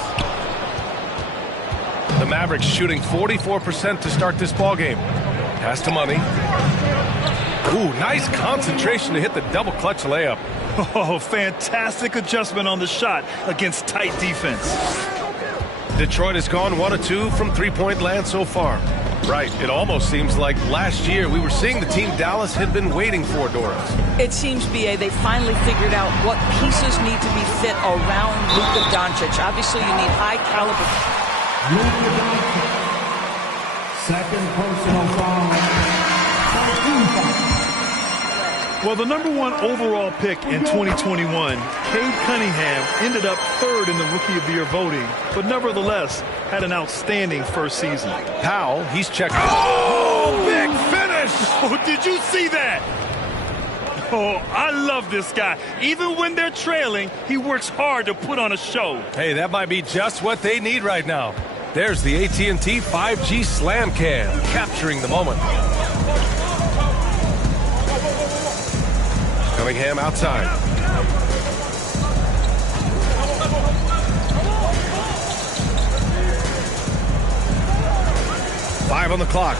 The Mavericks shooting 44% to start this ball game. Pass to Money. Ooh, nice concentration to hit the double clutch layup. Oh, fantastic adjustment on the shot against tight defense. Detroit has gone 1 of 2 from three-point land so far. Right, it almost seems like last year we were seeing the team Dallas had been waiting for, Doris. It seems, B.A., they finally figured out what pieces need to be fit around Luka Doncic. Obviously, you need high caliber. Second personal foul. Well, the #1 overall pick in 2021, Cade Cunningham, ended up 3rd in the Rookie of the Year voting, but nevertheless had an outstanding first season. Powell, he's checked. Oh, big finish! Oh, did you see that? Oh, I love this guy. Even when they're trailing, he works hard to put on a show. Hey, that might be just what they need right now. There's the AT&T 5G Slam Cam, capturing the moment. Cunningham outside. Five on the clock.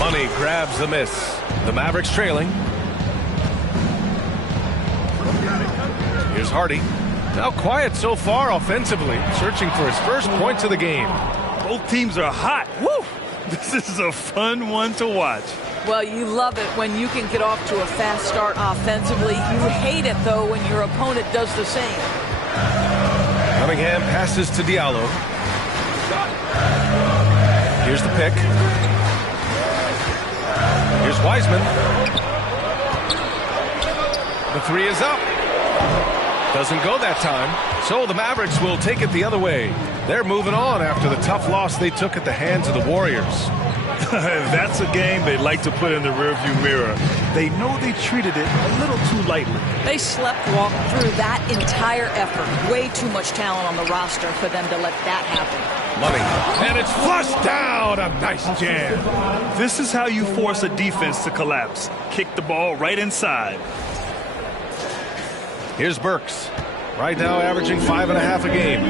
Money grabs the miss. The Mavericks trailing. Here's Hardy. Now quiet so far offensively, searching for his first points of the game. Both teams are hot. Woo! This is a fun one to watch. Well, you love it when you can get off to a fast start offensively. You hate it, though, when your opponent does the same. Cunningham passes to Diallo. Here's the pick. Here's Wiseman. The 3 is up. Doesn't go that time. So the Mavericks will take it the other way. They're moving on after the tough loss they took at the hands of the Warriors. That's a game they like to put in the rearview mirror. They know they treated it a little too lightly. They sleptwalked through that entire effort. Way too much talent on the roster for them to let that happen. Money. And it's flushed down. A nice jam. This is how you force a defense to collapse. Kick the ball right inside. Here's Burks. Right now averaging 5.5 a game.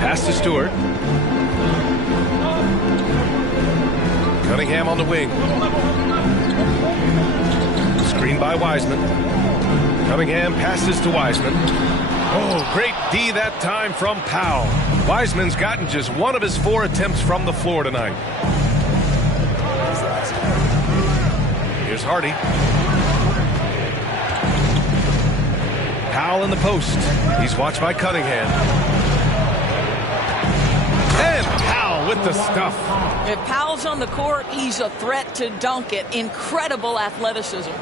Pass to Stewart. Cunningham on the wing. Screen by Wiseman. Cunningham passes to Wiseman. Oh, great D that time from Powell. Wiseman's gotten just 1 of his 4 attempts from the floor tonight. Here's Hardy. Powell in the post. He's watched by Cunningham. And Powell with the stuff. If Powell's on the court, he's a threat to dunk it. Incredible athleticism.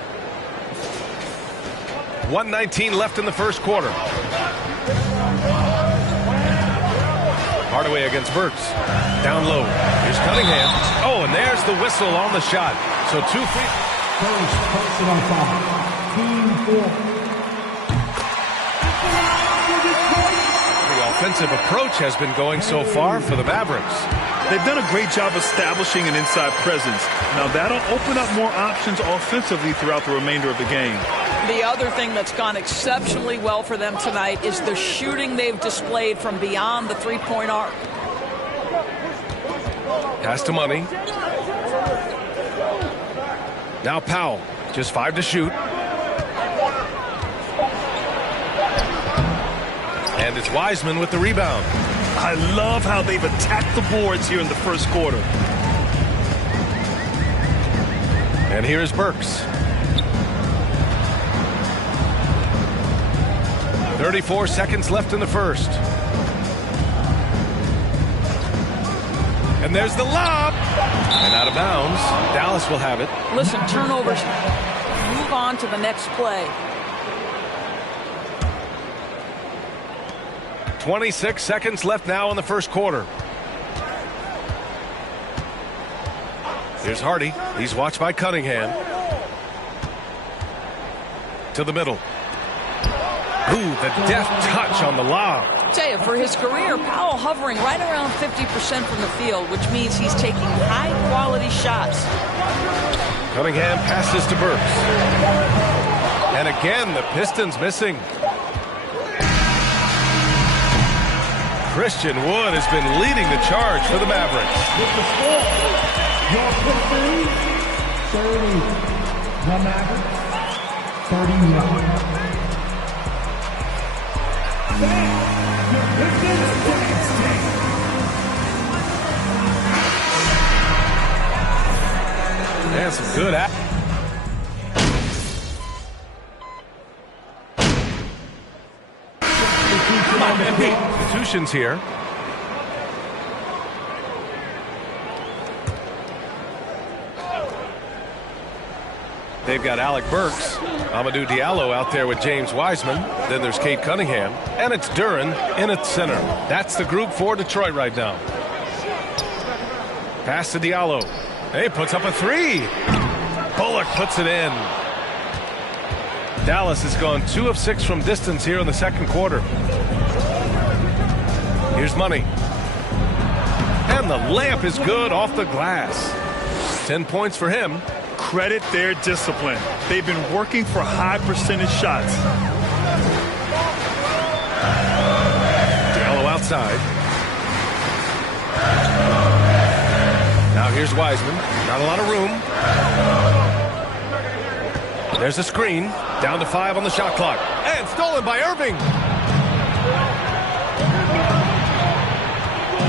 1:19 left in the first quarter. Hardaway against Burks. Down low. Here's Cunningham. Oh, and there's the whistle on the shot. So 2 free. First personal foul. Team 4. offensive approach has been going so far for the Mavericks. They've done a great job establishing an inside presence. Now that'll open up more options offensively throughout the remainder of the game. The other thing that's gone exceptionally well for them tonight is the shooting they've displayed from beyond the three-point arc. Pass to Money. Now Powell, just 5 to shoot. And it's Wiseman with the rebound. I love how they've attacked the boards here in the first quarter. And here is Burks. 34 seconds left in the first. And there's the lob. And out of bounds. Dallas will have it. Listen, turnovers. Move on to the next play. 26 seconds left now in the first quarter. Here's Hardy. He's watched by Cunningham. To the middle. Ooh, the deft touch on the lob. I tell you, for his career, Powell hovering right around 50% from the field, which means he's taking high-quality shots. Cunningham passes to Burks. And again, the Pistons missing. Christian Wood has been leading the charge for the Mavericks. Your Pistons, 30. The Mavericks, 31. And some good action. Institutions here. They've got Alec Burks, Amadou Diallo out there with James Wiseman. Then there's Kate Cunningham, and it's Duren in at center. That's the group for Detroit right now. Pass to Diallo. Hey, puts up a three. Bullock puts it in. Dallas has gone 2 of 6 from distance here in the second quarter. Here's Money. And the layup is good off the glass. 10 points for him. Credit their discipline. They've been working for high percentage shots. Diallo outside. Now here's Wiseman. Not a lot of room. There's a screen. Down to 5 on the shot clock. And stolen by Irving.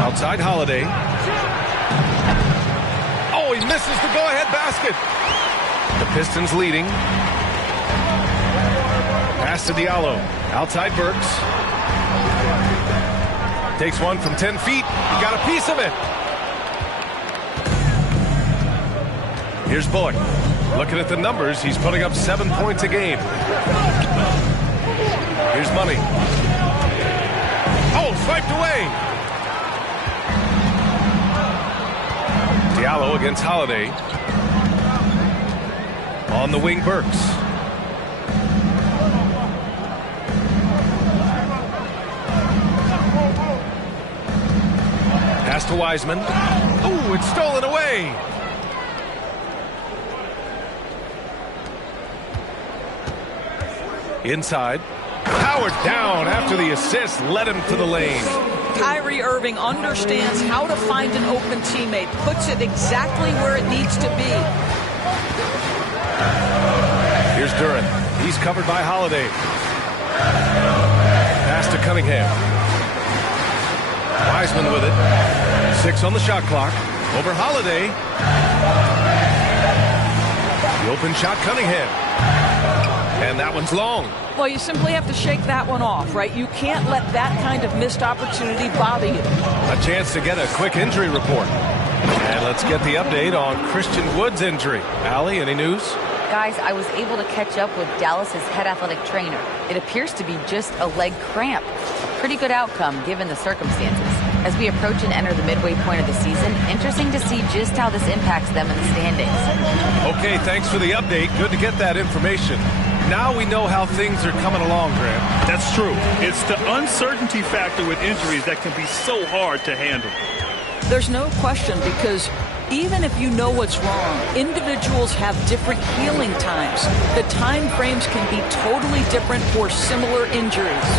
Outside Holiday. Oh, he misses the go-ahead basket. The Pistons leading. Pass to Diallo. Outside Burks. Takes one from 10 feet. He got a piece of it. Here's Bullock. Looking at the numbers, he's putting up 7 points a game. Here's Money. Oh, swiped away. Diallo against Holiday. On the wing, Burks. Pass to Wiseman. Ooh, it's stolen away. Inside. Powered down after the assist led him to the lane. Kyrie Irving understands how to find an open teammate, puts it exactly where it needs to be. Here's Duren. He's covered by Holiday. Pass to Cunningham. Wiseman with it. 6 on the shot clock. Over Holiday. The open shot, Cunningham. And that one's long. Well, you simply have to shake that one off, right? You can't let that kind of missed opportunity bother you. A chance to get a quick injury report. And let's get the update on Christian Wood's injury. Allie, any news? Guys, I was able to catch up with Dallas's head athletic trainer. It appears to be just a leg cramp. A pretty good outcome given the circumstances. As we approach and enter the midway point of the season, interesting to see just how this impacts them in the standings. Okay, thanks for the update. Good to get that information. now we know how things are coming along, Grant. That's true. It's the uncertainty factor with injuries that can be so hard to handle. There's no question, because even if you know what's wrong, individuals have different healing times. The time frames can be totally different for similar injuries.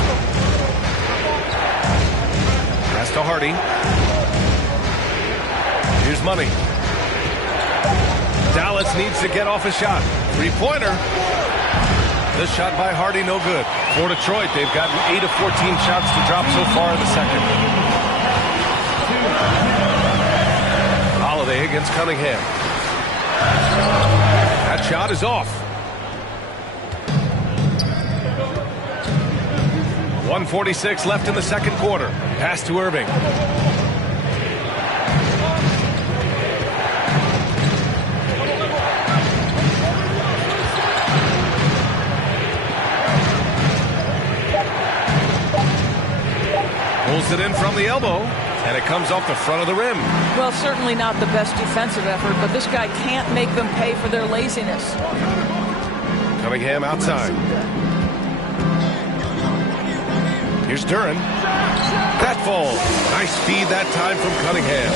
Pass to Hardy. Here's Money. Dallas needs to get off a shot. Three-pointer. This shot by Hardy, no good. For Detroit, they've gotten 8 of 14 shots to drop so far in the second. Holiday against Cunningham. That shot is off. 1:46 left in the second quarter. Pass to Irving. Pulls it in from the elbow, and it comes off the front of the rim. Well, certainly not the best defensive effort, but this guy can't make them pay for their laziness. Cunningham outside. Here's Duren. That falls. Nice feed that time from Cunningham.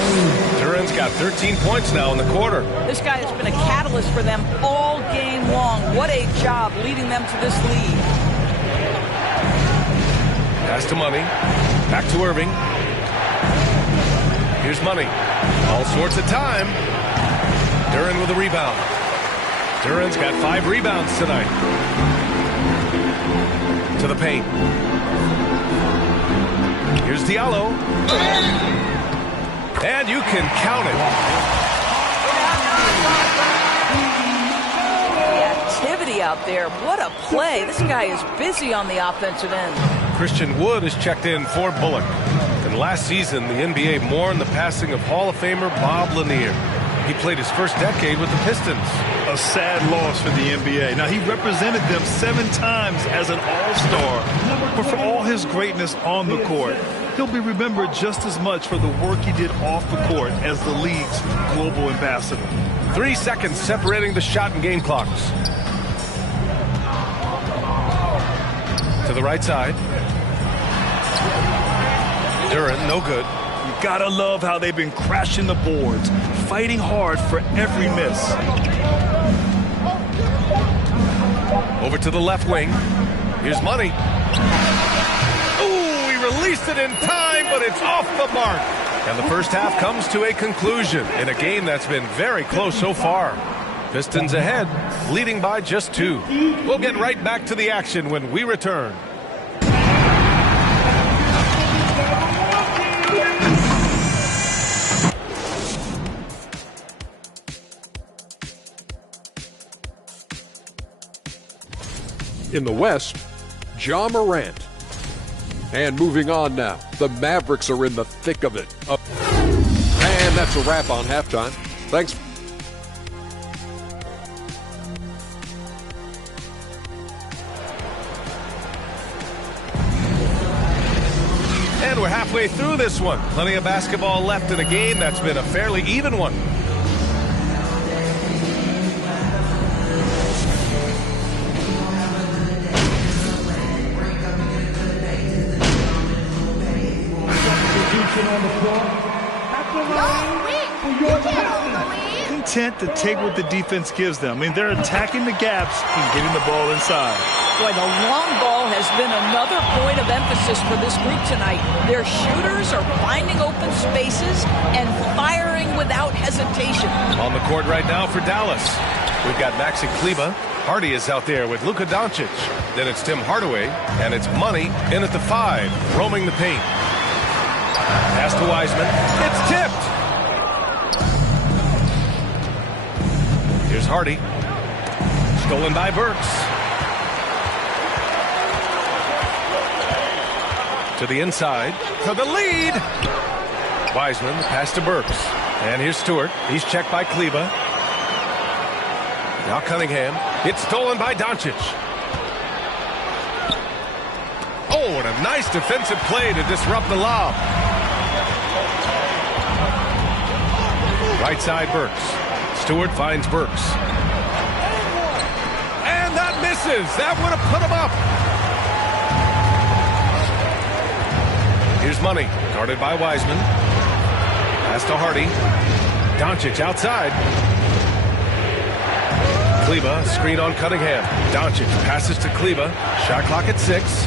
Duren's got 13 points now in the quarter. This guy has been a catalyst for them all game long. What a job leading them to this lead. Pass to Money. Back to Irving. Here's Money. All sorts of time. Duren with a rebound. Duren's got 5 rebounds tonight. To the paint. Here's Diallo. And you can count it. The activity out there. What a play. This guy is busy on the offensive end. Christian Wood is checked in for Bullock. And last season, the NBA mourned the passing of Hall of Famer Bob Lanier. He played his first decade with the Pistons. A sad loss for the NBA. Now, he represented them 7 times as an all-star. But for all his greatness on the court, he'll be remembered just as much for the work he did off the court as the league's global ambassador. 3 seconds separating the shot and game clocks. To the right side. Duren, no good. You gotta love how they've been crashing the boards, fighting hard for every miss. Over to the left wing. Here's Money. Ooh, he released it in time, but it's off the mark. And the first half comes to a conclusion in a game that's been very close so far. Pistons ahead, leading by just 2. We'll get right back to the action when we return. In the West, Ja Morant. And moving on now, the Mavericks are in the thick of it. And that's a wrap on halftime. Thanks. And we're halfway through this one. Plenty of basketball left in a game that's been a fairly even one. Content to take what the defense gives them. I mean, they're attacking the gaps and getting the ball inside. Boy, the long ball has been another point of emphasis for this group tonight. Their shooters are finding open spaces and firing without hesitation. On the court right now for Dallas, we've got Maxi Kleber. Hardy is out there with Luka Doncic. Then it's Tim Hardaway, and it's Money in at the 5, roaming the paint. Pass to Wiseman. It's tipped. Here's Hardy. Stolen by Burks. To the inside. To the lead. Wiseman, pass to Burks. And here's Stewart. He's checked by Kleber. Now Cunningham. It's stolen by Doncic. Oh, and a nice defensive play to disrupt the lob. Right side Burks. Stewart finds Burks. And that Misses. That would have put him up. Here's Money. Guarded by Wiseman. Pass to Hardy. Doncic outside. Kleba, screen on Cunningham. Doncic passes to Kleba. Shot clock at 6.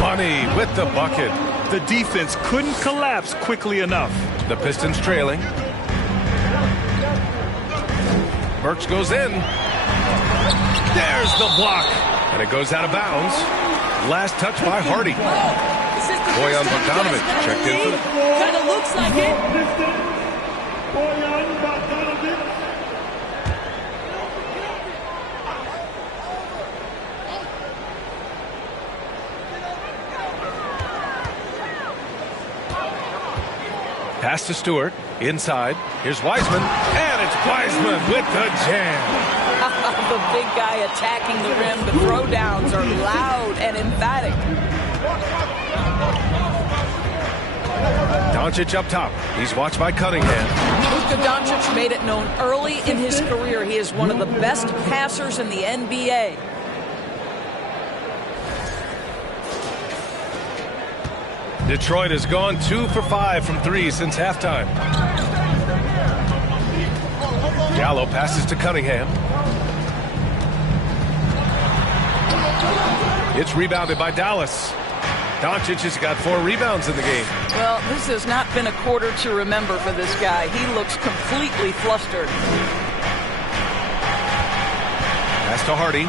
Money with the bucket. The defense couldn't collapse quickly enough. The Pistons trailing. Burks goes in. There's the block. And it goes out of bounds. Last touch by Hardy. Bojan Bogdanovic checked in for the... Kind of looks like it. Bojan Bogdanovic. Pass to Stewart. Inside. Here's Wiseman. And it's Wiseman with the jam. The big guy attacking the rim. The throwdowns are loud and emphatic. Doncic up top. He's watched by Cunningham. Luka Doncic made it known early in his career he is one of the best passers in the NBA. Detroit has gone 2 for 5 from 3 since halftime. Gallo passes to Cunningham. It's rebounded by Dallas. Doncic has got 4 rebounds in the game. Well, this has not been a quarter to remember for this guy. He looks completely flustered. Pass to Hardy.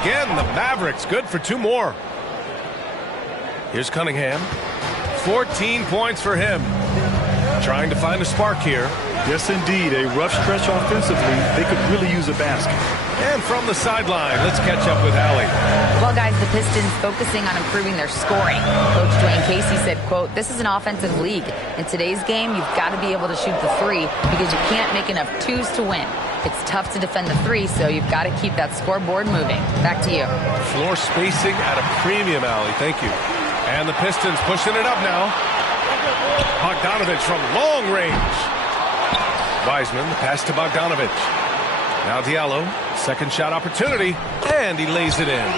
Again, the Mavericks good for 2 more. Here's Cunningham. 14 points for him. Trying to find a spark here. Yes, indeed. A rough stretch offensively. They could really use a basket. And from the sideline, let's catch up with Allie. Well, guys, the Pistons focusing on improving their scoring. Coach Dwayne Casey said, quote, "This is an offensive league. In today's game, you've got to be able to shoot the 3 because you can't make enough 2s to win. It's tough to defend the 3, so you've got to keep that scoreboard moving." Back to you. Floor spacing at a premium, Allie. Thank you. And the Pistons pushing it up now. Bogdanovic from long range. Wiseman, the pass to Bogdanovic. Now Diallo, second shot opportunity, and he lays it in.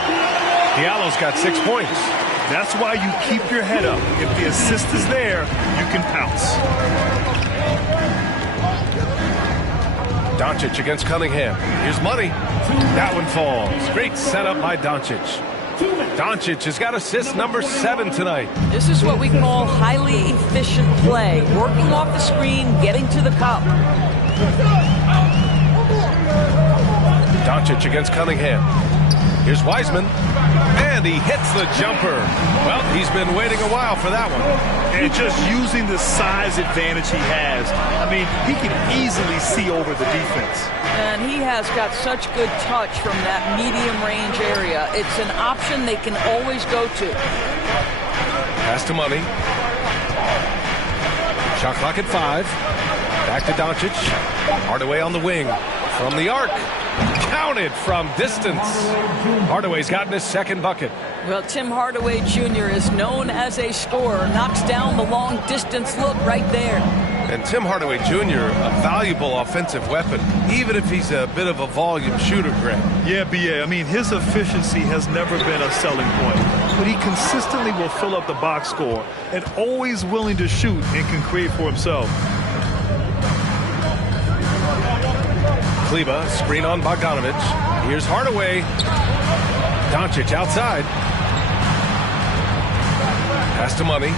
Diallo's got 6 points. That's why you keep your head up. If the assist is there, you can pounce. Doncic against Cunningham. Here's Money. That one falls. Great setup by Doncic. Doncic has got assist number 7 tonight. This is what we call highly efficient play. Working off the screen, getting to the cup. Doncic against Cunningham. Here's Wiseman. And he hits the jumper. Well, he's been waiting a while for that one. And just using the size advantage he has. I mean, he can easily see over the defense. And he has got such good touch from that medium range area. It's an option they can always go to. Pass to Money. Shot clock at 5. Back to Doncic. Hardaway on the wing. From the arc. Counted from distance. Hardaway's gotten his second bucket. Well, Tim Hardaway Jr. is known as a scorer. Knocks down the long distance look right there. And Tim Hardaway Jr., a valuable offensive weapon, even if he's a bit of a volume shooter, Greg. Yeah, B.A. I mean, his efficiency has never been a selling point. But he consistently will fill up the box score and always willing to shoot and can create for himself. Kleba, screen on Bogdanovic. Here's Hardaway. Doncic outside. Pass to Money.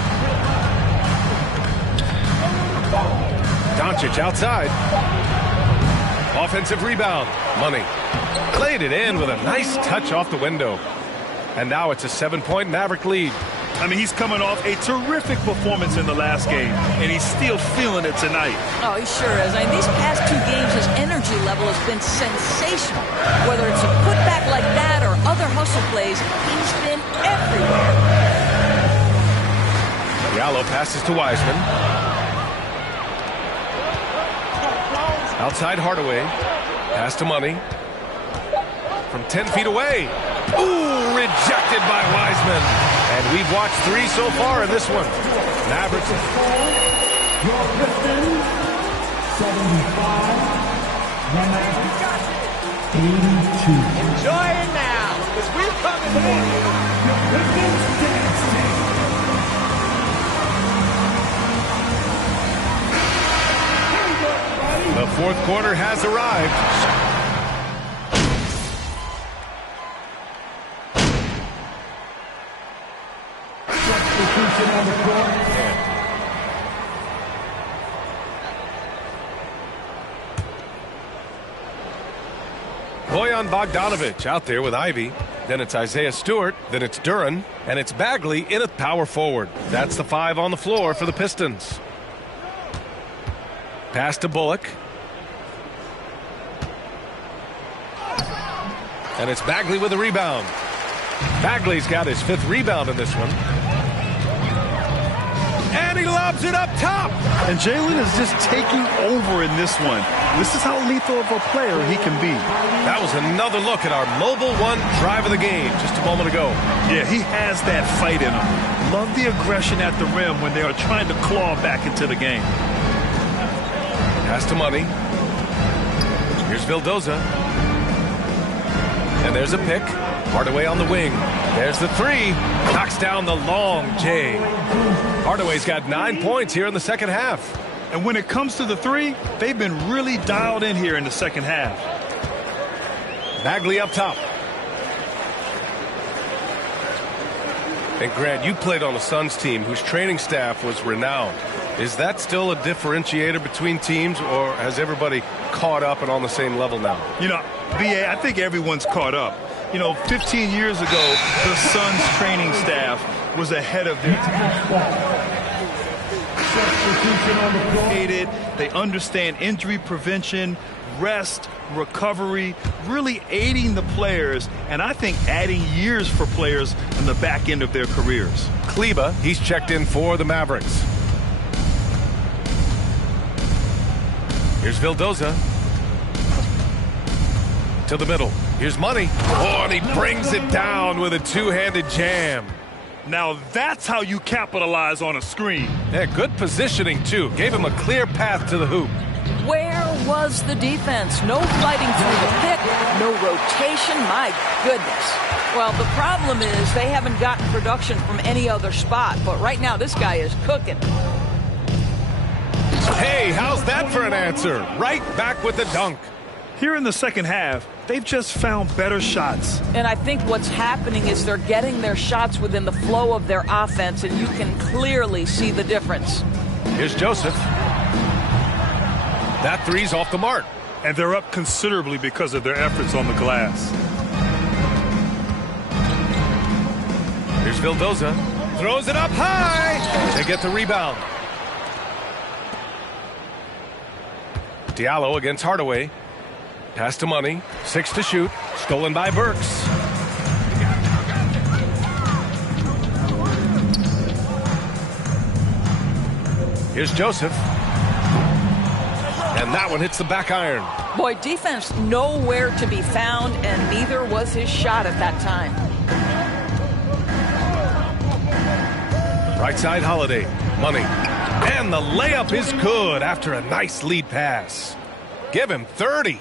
Doncic outside. Offensive rebound. Money. Played it in with a nice touch off the window. And now it's a 7-point Maverick lead. I mean, he's coming off a terrific performance in the last game, and he's still feeling it tonight. Oh, he sure is. I mean, these past 2 games, his energy level has been sensational. Whether it's a putback like that or other hustle plays, he's been everywhere. Gallo passes to Wiseman. Outside Hardaway. Pass to Money. From 10 feet away. Ooh, rejected by Wiseman. And we've watched 3 so far in this one. Mavericks. 75. The Mavericks. 82. Enjoy it now, because we're coming in. The fourth quarter has arrived. Substitution on the court. Bojan Bogdanovic out there with Ivy. Then it's Isaiah Stewart. Then it's Duran. And it's Bagley in at power forward. That's the 5 on the floor for the Pistons. Pass to Bullock. And it's Bagley with the rebound. Bagley's got his 5th rebound in this one. And he lobs it up top. And Jalen is just taking over in this one. This is how lethal of a player he can be. That was another look at our Mobile One drive of the game just a moment ago. Yeah, he has that fight in him. Love the aggression at the rim when they are trying to claw back into the game. Pass to Money. Here's Vildoza. And there's a pick. Hardaway on the wing. There's the 3. Knocks down the long J. Hardaway's got 9 points here in the second half. And when it comes to the 3, they've been really dialed in here in the second half. Bagley up top. And Grant, you played on a Suns team whose training staff was renowned. Is that still a differentiator between teams, or has everybody caught up and on the same level now? You know, BA, I think everyone's caught up. You know, 15 years ago, the Suns training staff was ahead of their time. They understand injury prevention, rest, recovery, really aiding the players, and I think adding years for players in the back end of their careers. Kleba, he's checked in for the Mavericks. Here's Vildoza. To the middle. Here's Money. Oh, and he brings it down with a two-handed jam. Now that's how you capitalize on a screen. Yeah, good positioning, too. Gave him a clear path to the hoop. Where was the defense? No fighting through the pick, no rotation. My goodness. Well, the problem is they haven't gotten production from any other spot, but right now this guy is cooking. Hey, how's that for an answer? Right back with the dunk. Here in the second half, they've just found better shots. And I think what's happening is they're getting their shots within the flow of their offense, and you can clearly see the difference. Here's Joseph. That three's off the mark. And they're up considerably because of their efforts on the glass. Here's Vildoza. Throws it up high. They get the rebound. Diallo against Hardaway. Pass to Money. 6 to shoot. Stolen by Burks. Here's Joseph. And that one hits the back iron. Boy, defense nowhere to be found, and neither was his shot at that time. Right side, Holiday. Money. And the layup is good after a nice lead pass. Give him 30.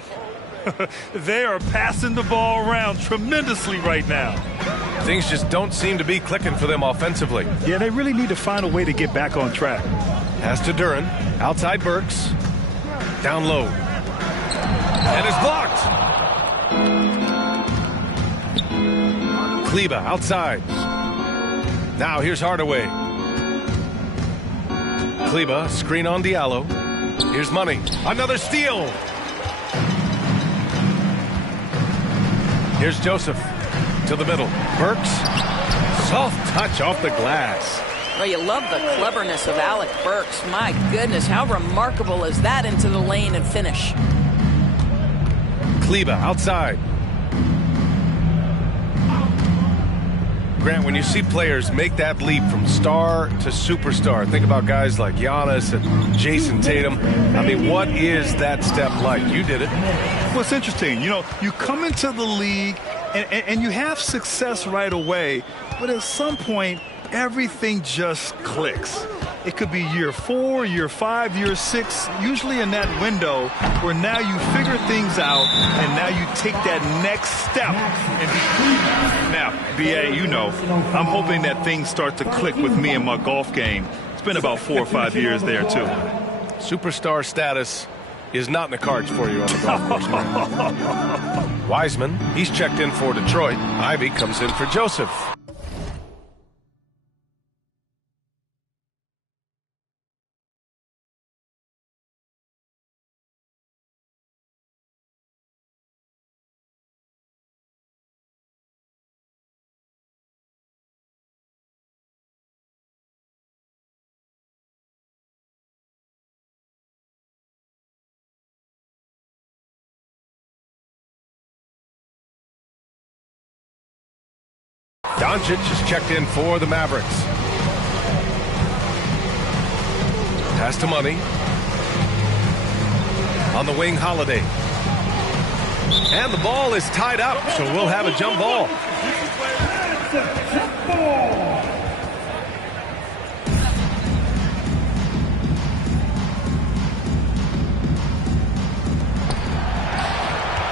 They are passing the ball around tremendously right now. Things just don't seem to be clicking for them offensively. Yeah, they really need to find a way to get back on track. Pass to Duran. Outside Burks. Down low. And it's blocked. Kleba outside. Now here's Hardaway. Kleba, screen on Diallo. Here's Money. Another steal. Here's Joseph to the middle. Burks. Soft touch off the glass. Well, you love the cleverness of Alec Burks. My goodness, how remarkable is that into the lane and finish? Kleba outside. Grant, when you see players make that leap from star to superstar, think about guys like Giannis and Jason Tatum. I mean, what is that step like? You did it. Well, it's interesting. You know, you come into the league and you have success right away, but at some point, everything just clicks. It could be year 4, year 5, year 6, usually in that window where now you figure things out and now you take that next step. And now, BA, you know, I'm hoping that things start to click with me in my golf game. It's been about 4 or 5 years there, too. Superstar status is not in the cards for you on the golf course, man. Wiseman, he's checked in for Detroit. Ivy comes in for Joseph. Doncic is checked in for the Mavericks. Pass to Money. On the wing, Holiday. And the ball is tied up, so we'll have a jump ball.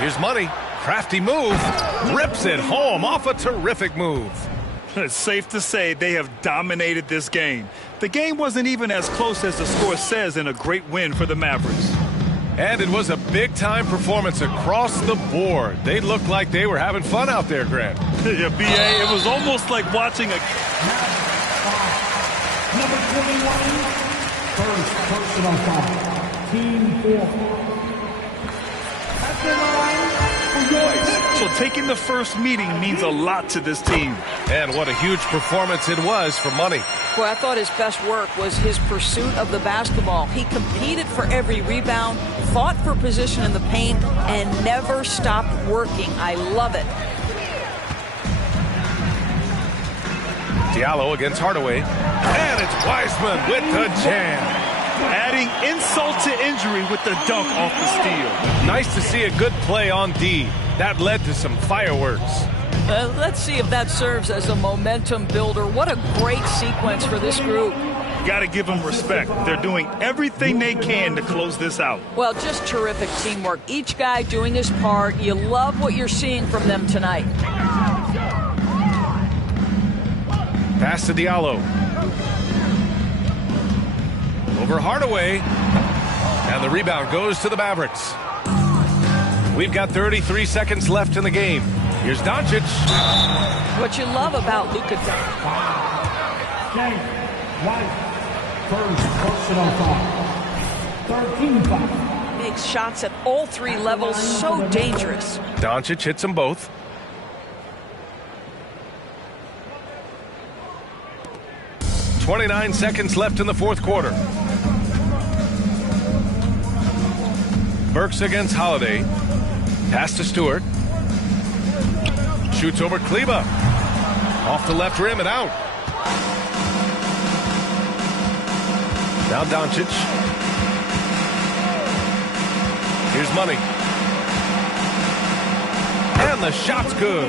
Here's Money. Crafty move. Rips it home off a terrific move. It's safe to say they have dominated this game. The game wasn't even as close as the score says in a great win for the Mavericks. And it was a big-time performance across the board. They looked like they were having fun out there, Grant. Yeah, BA, it was almost like watching a... Number 21, first personal foul. Team 4. At the line. So taking the first meeting means a lot to this team. And what a huge performance it was for Money. Boy, I thought his best work was his pursuit of the basketball. He competed for every rebound, fought for position in the paint, and never stopped working. I love it. Diallo against Hardaway. And it's Wiseman with the jam. Adding insult to injury with the dunk off the steal. Nice to see a good play on D. That led to some fireworks. Let's see if that serves as a momentum builder. What a great sequence for this group. Got to give them respect. They're doing everything they can to close this out. Well, just terrific teamwork. Each guy doing his part. You love what you're seeing from them tonight. Pass to Diallo. Over Hardaway. And the rebound goes to the Mavericks. We've got 33 seconds left in the game. Here's Doncic. What you love about Luka Doncic. First personal foul. 13 foul. Makes shots at all three levels, so dangerous. Doncic hits them both. .29 seconds left in the fourth quarter. Burks against Holiday. Pass to Stewart. Shoots over Kleba. Off the left rim and out. Now Doncic. Here's Money. And the shot's good.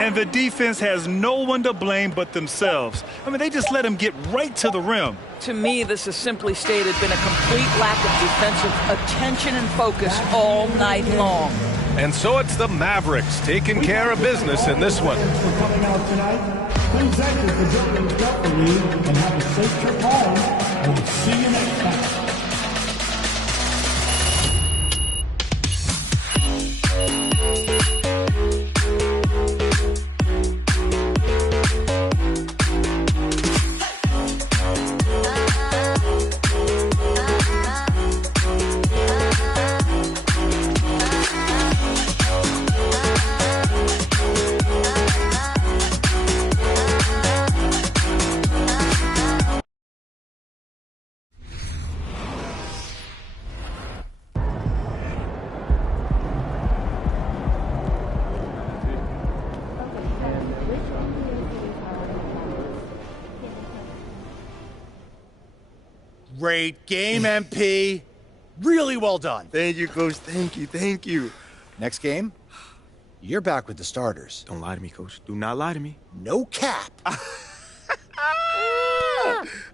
And the defense has no one to blame but themselves. I mean, they just let him get right to the rim. To me, this has simply stated been a complete lack of defensive attention and focus all night long. And so it's the Mavericks taking care of business in this one. For coming out tonight, please exit the building carefully and have a safe trip home. And we'll see you next time. Great game, MP. Really well done. Thank you, Coach. Thank you. Thank you. Next game, you're back with the starters. Don't lie to me, Coach. Do not lie to me. No cap.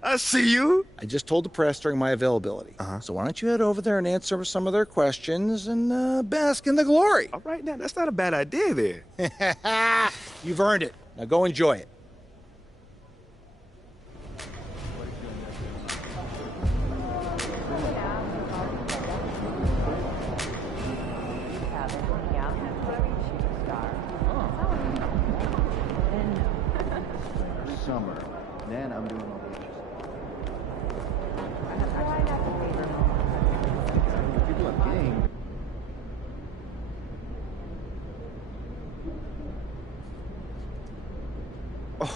I see you. I just told the press during my availability. So why don't you head over there and answer some of their questions and bask in the glory? All right, now, that's not a bad idea there. You've earned it. Now go enjoy it. Summer. Then I'm doing all the people are getting.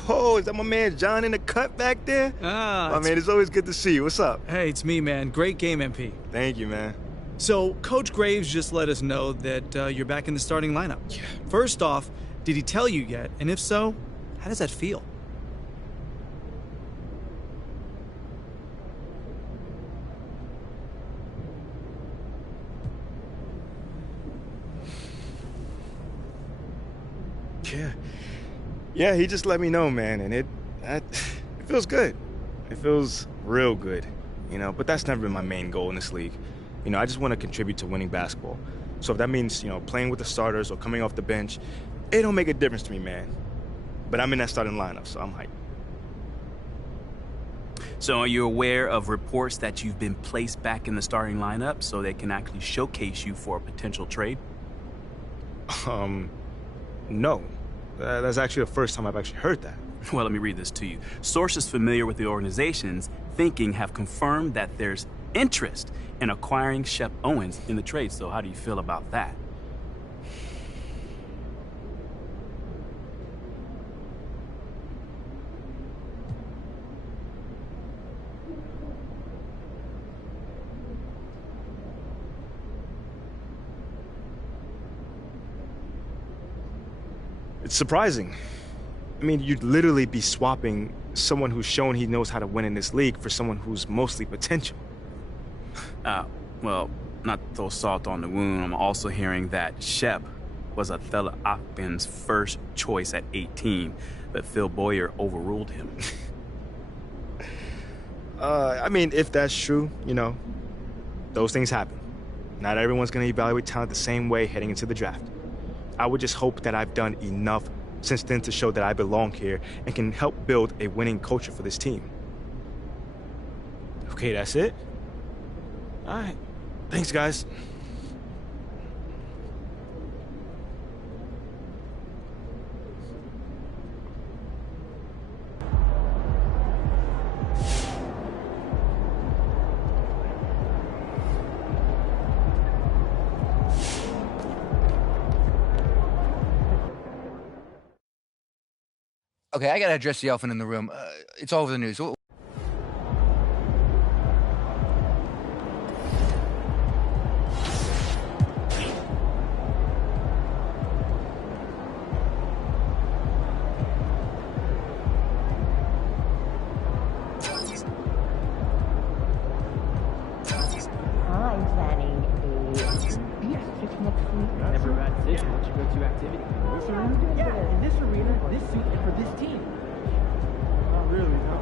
Oh, is that my man John in the cut back there? My man, it's always good to see you. What's up? Hey, it's me, man. Great game, MP. Thank you, man. So, Coach Graves just let us know that you're back in the starting lineup. Yeah. First off, did he tell you yet? And if so, how does that feel? Yeah, he just let me know, man, and it feels good. It feels real good, you know, but that's never been my main goal in this league. You know, I just want to contribute to winning basketball. So if that means, you know, playing with the starters or coming off the bench, it don't make a difference to me, man. But I'm in that starting lineup, so I'm hyped. So are you aware of reports that you've been placed back in the starting lineup so they can actually showcase you for a potential trade? No. That's actually the first time I've actually heard that. Well, let me read this to you. Sources familiar with the organization's thinking have confirmed that there's interest in acquiring Shep Owens in the trade. So how do you feel about that? It's surprising. I mean, you'd literally be swapping someone who's shown he knows how to win in this league for someone who's mostly potential. Well, not to throw salt on the wound, I'm also hearing that Shep was Othello Akpin's first choice at 18, but Phil Boyer overruled him. I mean, if that's true, you know, those things happen. Not everyone's going to evaluate talent the same way heading into the draft. I would just hope that I've done enough since then to show that I belong here and can help build a winning culture for this team. Okay, that's it? All right. Thanks, guys. Okay, I gotta address the elephant in the room. It's all over the news. I'm planning a beer trip next week. Never a bad decision. What's your go-to activity? This arena? Yeah, in this arena, this suit, and for this team. Not really, no.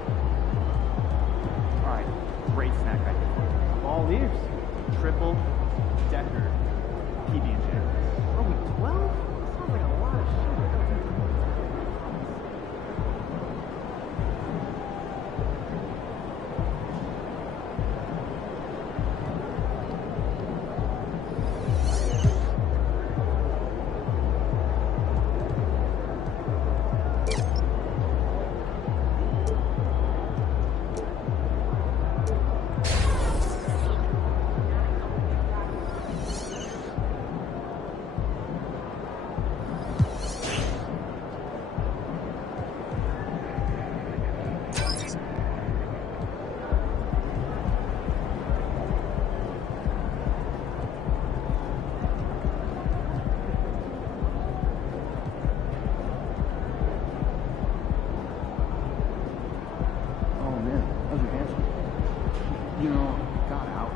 All right, great snack right there. All ears. Triple decker PB&J. Are we 12? Sounds like a lot of shit. You know, got out